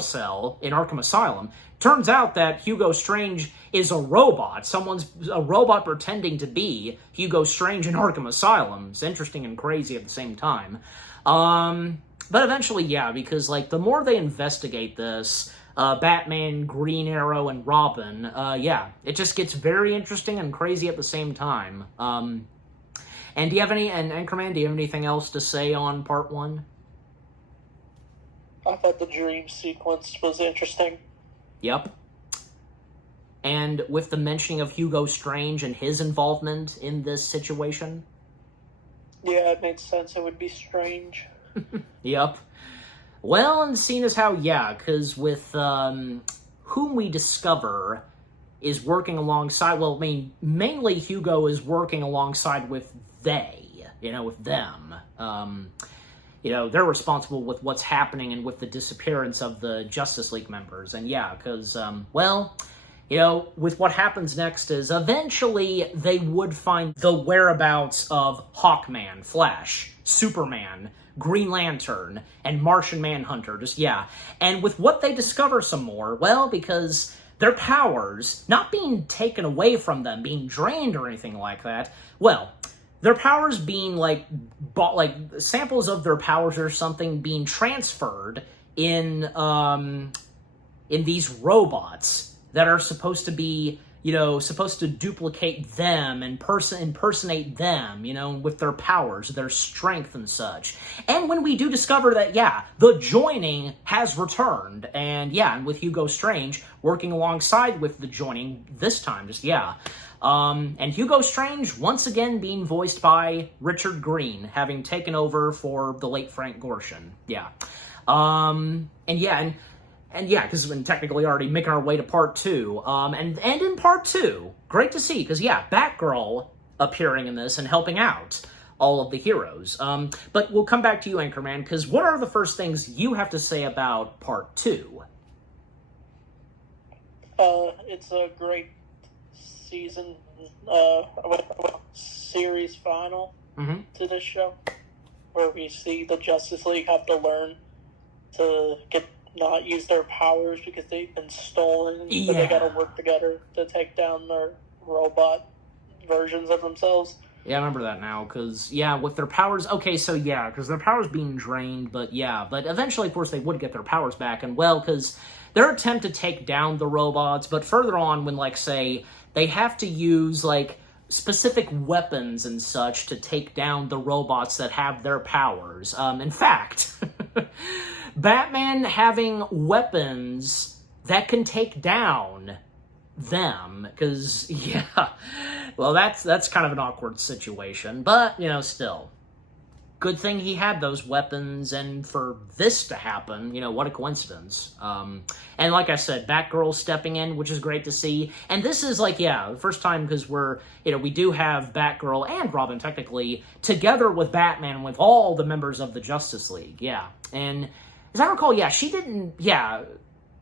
cell in Arkham Asylum. Turns out that Hugo Strange is a robot. Someone's a robot pretending to be Hugo Strange in Arkham Asylum. It's interesting and crazy at the same time. But eventually, yeah, because like the more they investigate this, Batman, Green Arrow, and Robin, yeah, it just gets very interesting and crazy at the same time. And do you have Anchorman, do you have anything else to say on part 1? I thought the dream sequence was interesting. Yep. And with the mentioning of Hugo Strange and his involvement in this situation? Yeah, it makes sense. It would be strange. Yep. Well, and seeing as how, yeah, because with whom we discover is working alongside, well, I mean, mainly Hugo is working alongside with they, with them. They're responsible with what's happening and with the disappearance of the Justice League members. And yeah, because, with what happens next is eventually they would find the whereabouts of Hawkman, Flash, Superman, Green Lantern, and Martian Manhunter. And with what they discover some more, well, because their powers not being taken away from them, being drained or anything like that, well, their powers being like samples of their powers or something being transferred in these robots that are supposed to be, supposed to duplicate them and impersonate them, with their powers, their strength and such. And when we do discover that, yeah, the joining has returned, and with Hugo Strange working alongside with the joining this time, and Hugo Strange once again being voiced by Richard Green, having taken over for the late Frank Gorshin. Because we're technically already making our way to part 2. And in part 2, great to see, because Batgirl appearing in this and helping out all of the heroes. But we'll come back to you, Anchorman, because what are the first things you have to say about part 2? It's a great season, series final to this show, where we see the Justice League have to learn to not use their powers because they've been stolen, but they gotta work together to take down their robot versions of themselves. Yeah, I remember that now, because, with their powers, because their powers being drained, but eventually, of course, they would get their powers back, and, because their attempt to take down the robots, but further on, when, say, they have to use, specific weapons and such to take down the robots that have their powers. In fact, Batman having weapons that can take down them, because, that's kind of an awkward situation, but, still. Good thing he had those weapons, and for this to happen, what a coincidence. And like I said, Batgirl stepping in, which is great to see, and this is, the first time, because we do have Batgirl and Robin, technically, together with Batman, with all the members of the Justice League, and as I recall, she didn't,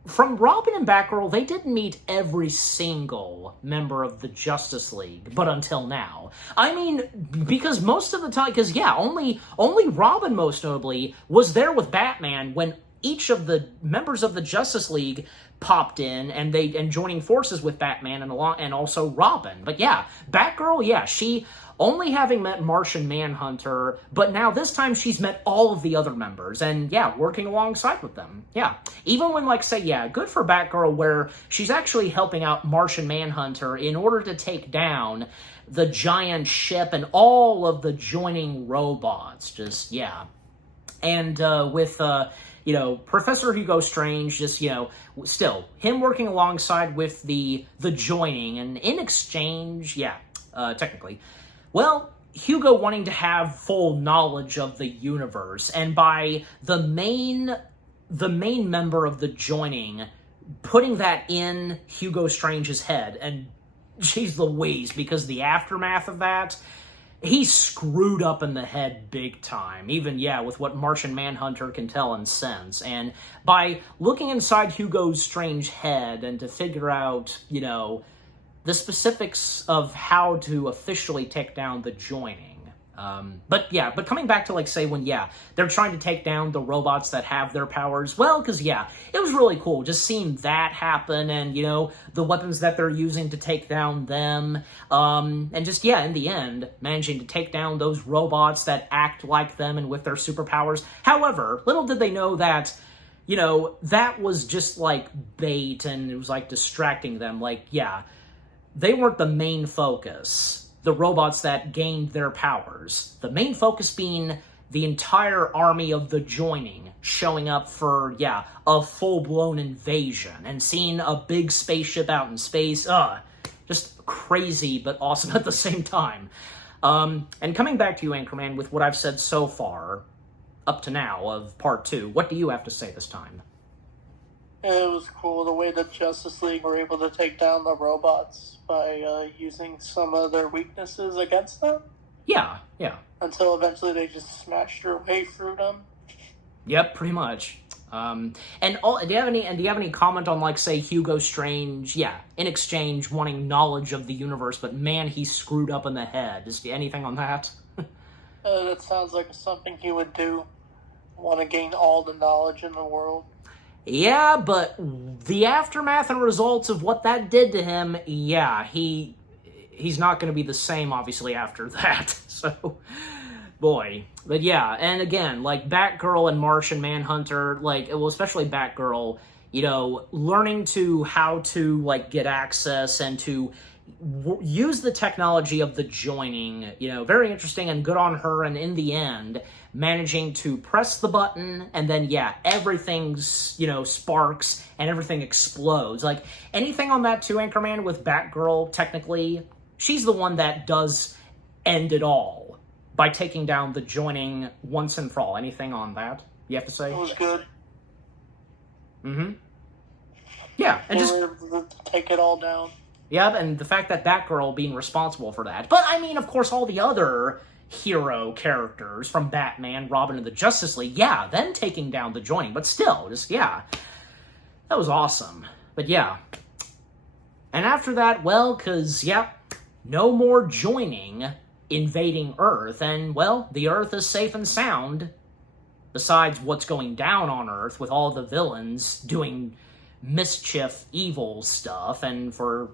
from Robin and Batgirl, they didn't meet every single member of the Justice League, but until now. I mean, because most of the time, because only Robin, most notably, was there with Batman when each of the members of the Justice League popped in and joining forces with Batman and also Robin. But Batgirl, she only having met Martian Manhunter, but now this time she's met all of the other members and working alongside with them. Even when good for Batgirl where she's actually helping out Martian Manhunter in order to take down the giant ship and all of the joining robots. And with Professor Hugo Strange, still, him working alongside with the joining, and in exchange, technically, Hugo wanting to have full knowledge of the universe, and by the main member of the joining putting that in Hugo Strange's head, and geez Louise, because the aftermath of that, he's screwed up in the head big time, even, with what Martian Manhunter can tell and sense. And by looking inside Hugo Strange's head and to figure out, the specifics of how to officially take down the joining. But coming back to, like, say, when, they're trying to take down the robots that have their powers, well, because, it was really cool just seeing that happen and, the weapons that they're using to take down them, and just, in the end, managing to take down those robots that act like them and with their superpowers. However, little did they know that, that was just, like, bait, and it was, like, distracting them. Like, they weren't the main focus. The robots that gained their powers. The main focus being the entire army of the joining showing up for, a full-blown invasion and seeing a big spaceship out in space. Just crazy but awesome at the same time. And coming back to you, Anchorman, with what I've said so far, up to now, of Part 2, what do you have to say this time? It was cool the way the Justice League were able to take down the robots by using some of their weaknesses against them. Yeah. Until eventually they just smashed their way through them. Yep, pretty much. Do you have any comment on, like, say, Hugo Strange? In exchange, wanting knowledge of the universe, but man, he screwed up in the head. Is anything on that? That sounds like something he would do. Want to gain all the knowledge in the world. Yeah, but the aftermath and results of what that did to him, he's not going to be the same, obviously, after that. So, boy. But and again, like, Batgirl and Martian Manhunter, especially Batgirl, learning how to, like, get access and to use the technology of the joining, very interesting and good on her, and in the end, managing to press the button, and then, everything's, sparks, and everything explodes. Like, anything on that too, Anchorman, with Batgirl, technically, she's the one that does end it all by taking down the joining once and for all. Anything on that you have to say? It was good. Mm-hmm. Yeah, and just take it all down. Yeah, and the fact that Batgirl being responsible for that. But, I mean, of course, all the other hero characters from Batman, Robin, and the Justice League, them taking down the joining. But still, that was awesome. But, And after that, well, because, no more joining invading Earth. And, well, the Earth is safe and sound. Besides what's going down on Earth with all the villains doing mischief, evil stuff, and for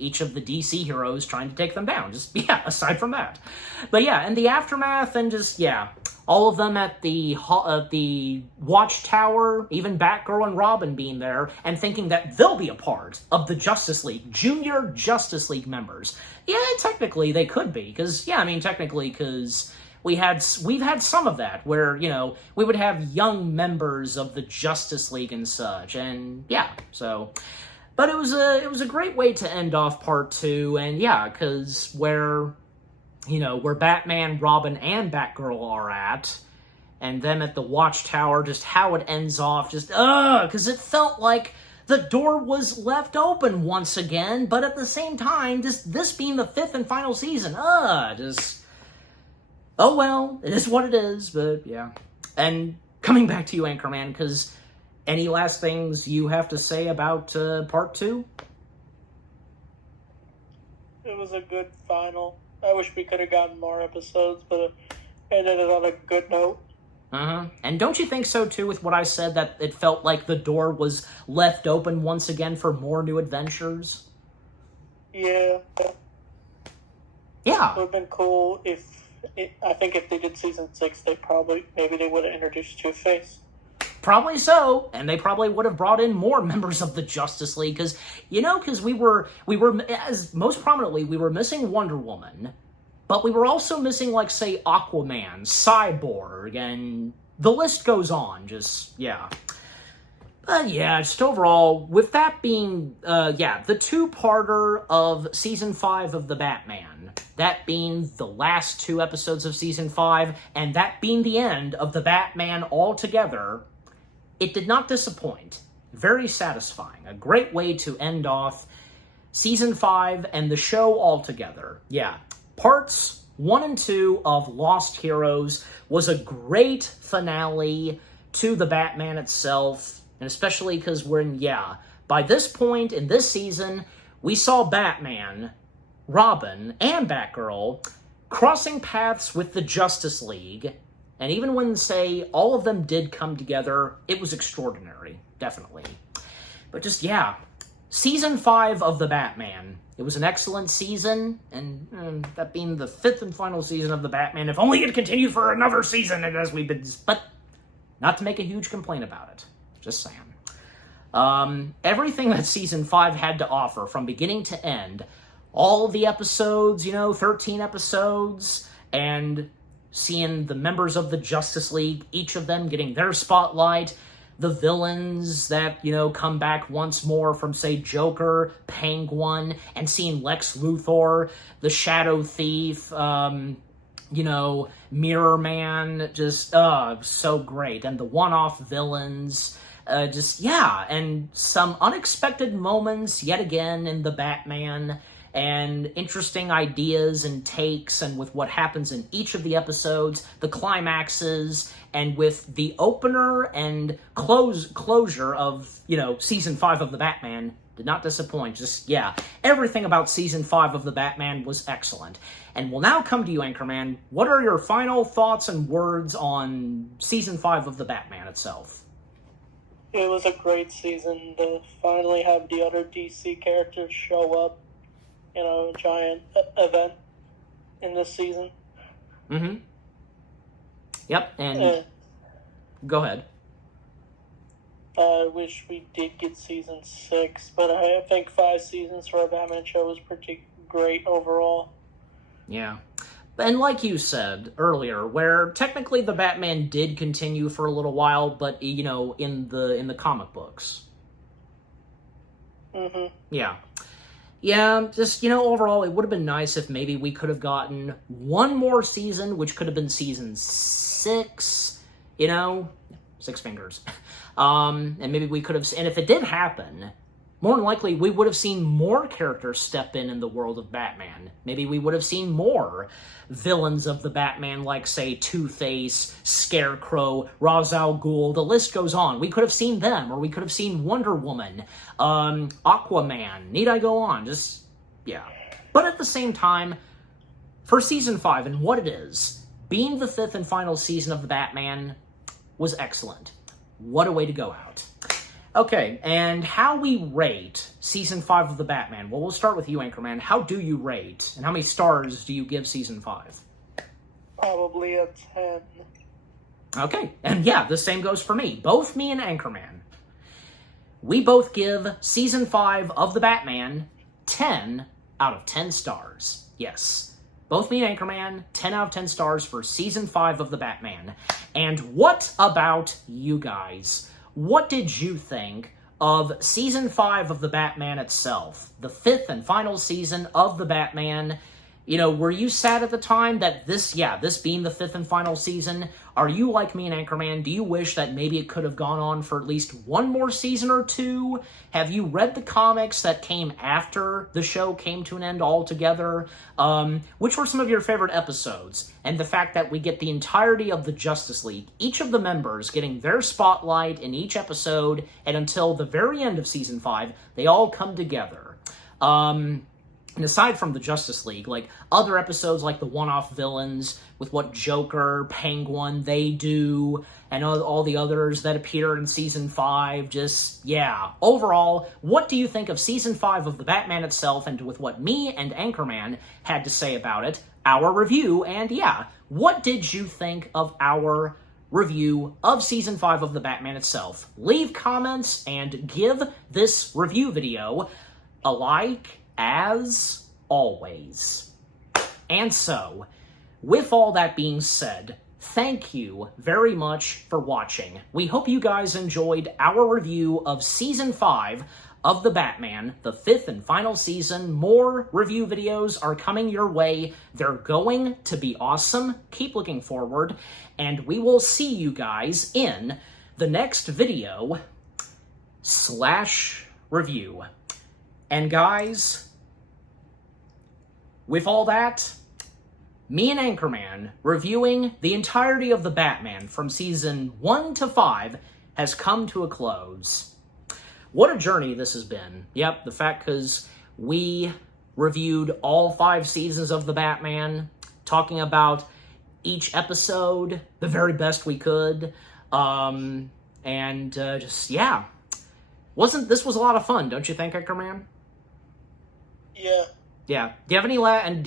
each of the DC heroes trying to take them down. Just, aside from that. But and the aftermath and just, all of them at the Watchtower, even Batgirl and Robin being there, and thinking that they'll be a part of the Justice League, junior Justice League members. Technically they could be, because, technically, because we've had some of that, where, we would have young members of the Justice League and such, and, so... But it was a great way to end off Part 2, and because where Batman, Robin, and Batgirl are at, and them at the Watchtower, just how it ends off, just, because it felt like the door was left open once again, but at the same time, just this being the 5th and final season, just, oh well, it is what it is, but And coming back to you, Anchorman, because... Any last things you have to say about Part 2? It was a good final. I wish we could have gotten more episodes, but it ended on a good note. And don't you think so, too, with what I said, that it felt like the door was left open once again for more new adventures? Yeah. Yeah. It would have been cool I think if they did Season 6, maybe they would have introduced Two-Face. Probably so, and they probably would have brought in more members of the Justice League, because we were, as most prominently, we were missing Wonder Woman, but we were also missing, like, say, Aquaman, Cyborg, and the list goes on, But just overall, with that being, the two-parter of Season 5 of The Batman, that being the last 2 episodes of Season 5, and that being the end of The Batman altogether, it did not disappoint. Very satisfying. A great way to end off Season 5 and the show altogether. Parts 1 and 2 of Lost Heroes was a great finale to The Batman itself, and especially because we're in, by this point in this season, we saw Batman, Robin, and Batgirl crossing paths with the Justice League. And even when, say, all of them did come together, it was extraordinary, definitely. But just, yeah, Season 5 of The Batman. It was an excellent season, and that being the 5th and final season of The Batman, if only it continued for another season, and as we've been... But not to make a huge complaint about it. Just saying. Everything that Season 5 had to offer, from beginning to end, all the episodes, 13 episodes, and seeing the members of the Justice League, each of them getting their spotlight, the villains that, come back once more from, say, Joker, Penguin, and seeing Lex Luthor, the Shadow Thief, Mirror Man, just, so great. And the one-off villains, and some unexpected moments, yet again, in the Batman, and interesting ideas and takes, and with what happens in each of the episodes, the climaxes, and with the opener and closure of, Season 5 of The Batman, did not disappoint. Everything about Season 5 of The Batman was excellent. And we'll now come to you, Anchorman. What are your final thoughts and words on Season 5 of The Batman itself? It was a great season to finally have the other DC characters show up. A giant event in this season. Mm-hmm. Yep, and go ahead. I wish we did get season 6, but I think 5 seasons for a Batman show was pretty great overall. Yeah. And like you said earlier, where technically the Batman did continue for a little while, but, in the comic books. Mm-hmm. Yeah. Yeah, just, overall, it would have been nice if maybe we could have gotten one more season, which could have been season 6, 6 fingers. And maybe we could have, and if it did happen, more than likely we would have seen more characters step in the world of Batman. Maybe we would have seen more villains of the Batman, like, say, Two-Face, Scarecrow, Ra's al Ghul, the list goes on. We could have seen them, or we could have seen Wonder Woman, Aquaman. Need I go on? But at the same time, for Season 5 and what it is, being the 5th and final season of The Batman was excellent. What a way to go out. Okay, and how we rate Season 5 of The Batman. Well, we'll start with you, Anchorman. How do you rate, and how many stars do you give Season 5? Probably a 10. Okay, and yeah, the same goes for me. Both me and Anchorman. We both give Season 5 of The Batman 10 out of 10 stars. Yes. Both me and Anchorman, 10 out of 10 stars for Season 5 of The Batman. And what about you guys? What did you think of Season 5 of The Batman itself? The 5th and final season of The Batman. Were you sad at the time that this being the 5th and final season, are you like me and Anchorman? Do you wish that maybe it could have gone on for at least one more season or two? Have you read the comics that came after the show came to an end altogether? Which were some of your favorite episodes? And the fact that we get the entirety of the Justice League, each of the members getting their spotlight in each episode, and until the very end of Season 5, they all come together. And aside from the Justice League, like, other episodes like the one-off villains with what Joker, Penguin, they do, and all the others that appear in Season 5, Overall, what do you think of Season 5 of The Batman itself, and with what me and Anchorman had to say about it, our review, and what did you think of our review of Season 5 of The Batman itself? Leave comments and give this review video a like, as always. And so, with all that being said, thank you very much for watching. We hope you guys enjoyed our review of Season 5 of The Batman, the 5th and final season. More review videos are coming your way. They're going to be awesome. Keep looking forward, and we will see you guys in the next video / review. And guys, with all that, me and Anchorman reviewing the entirety of The Batman from Season 1 to 5 has come to a close. What a journey this has been. Yep, the fact, because we reviewed all 5 seasons of The Batman, talking about each episode the very best we could. This was a lot of fun, don't you think, Anchorman? Yeah. Yeah. Do you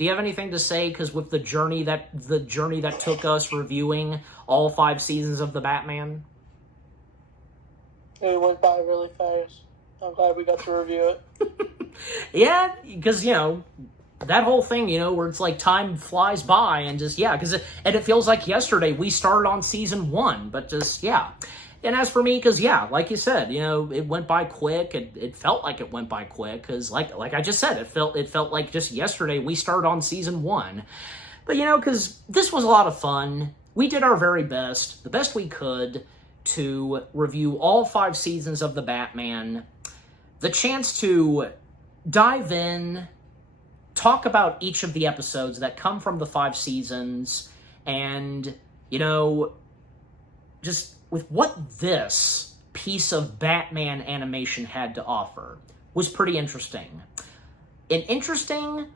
have anything to say? Because with the journey that took us reviewing all 5 seasons of The Batman. It went by really fast. I'm glad we got to review it. Yeah, because that whole thing, where it's like time flies by and just because it feels like yesterday we started on season 1, but just And as for me, because like you said, it went by quick. It felt like it went by quick because, like I just said, it felt like just yesterday we started on season 1. But because this was a lot of fun, we did our very best, the best we could, to review all 5 seasons of The Batman. The chance to dive in, talk about each of the episodes that come from the 5 seasons, and just with what this piece of Batman animation had to offer was pretty interesting. An interesting,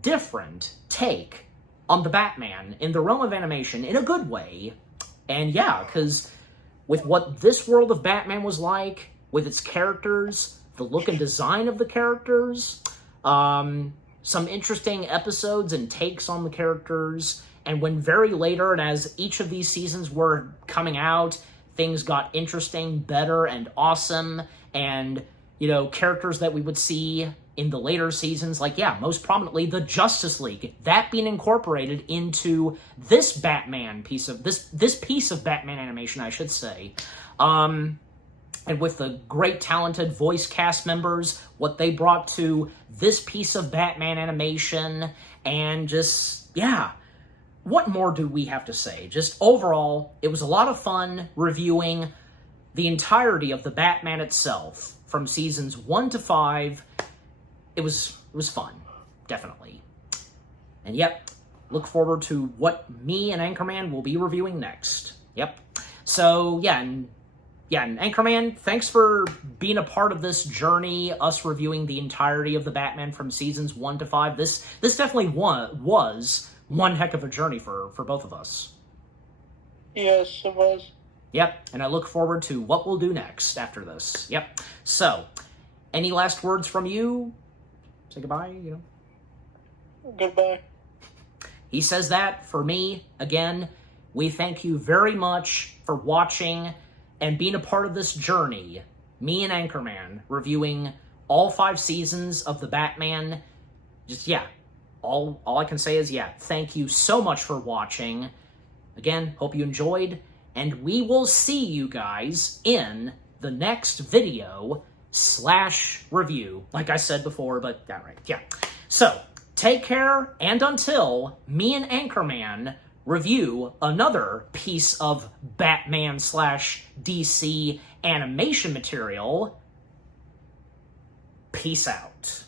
different take on the Batman in the realm of animation in a good way. And because with what this world of Batman was like, with its characters, the look and design of the characters, some interesting episodes and takes on the characters, and when very later, and as each of these seasons were coming out, things got interesting, better, and awesome, and, characters that we would see in the later seasons, like, most prominently, the Justice League, that being incorporated into this Batman piece of, this piece of Batman animation, I should say. And with the great talented voice cast members, what they brought to this piece of Batman animation, and just, what more do we have to say? Just overall, it was a lot of fun reviewing the entirety of the Batman itself, from seasons 1 to 5. It was fun, definitely. And look forward to what me and Anchorman will be reviewing next. So, and Anchorman, thanks for being a part of this journey, us reviewing the entirety of the Batman from seasons 1 to 5. This definitely was one heck of a journey for both of us. Yes, it was. And I look forward to what we'll do next after this. So, any last words from you? Say goodbye, Goodbye. He says that. For me, again, we thank you very much for watching and being a part of this journey. Me and Anchorman reviewing all 5 seasons of the Batman. Just, all I can say is, thank you so much for watching. Again, hope you enjoyed, and we will see you guys in the next video / review, like I said before, but So, take care, and until me and Anchorman review another piece of Batman / DC animation material, peace out.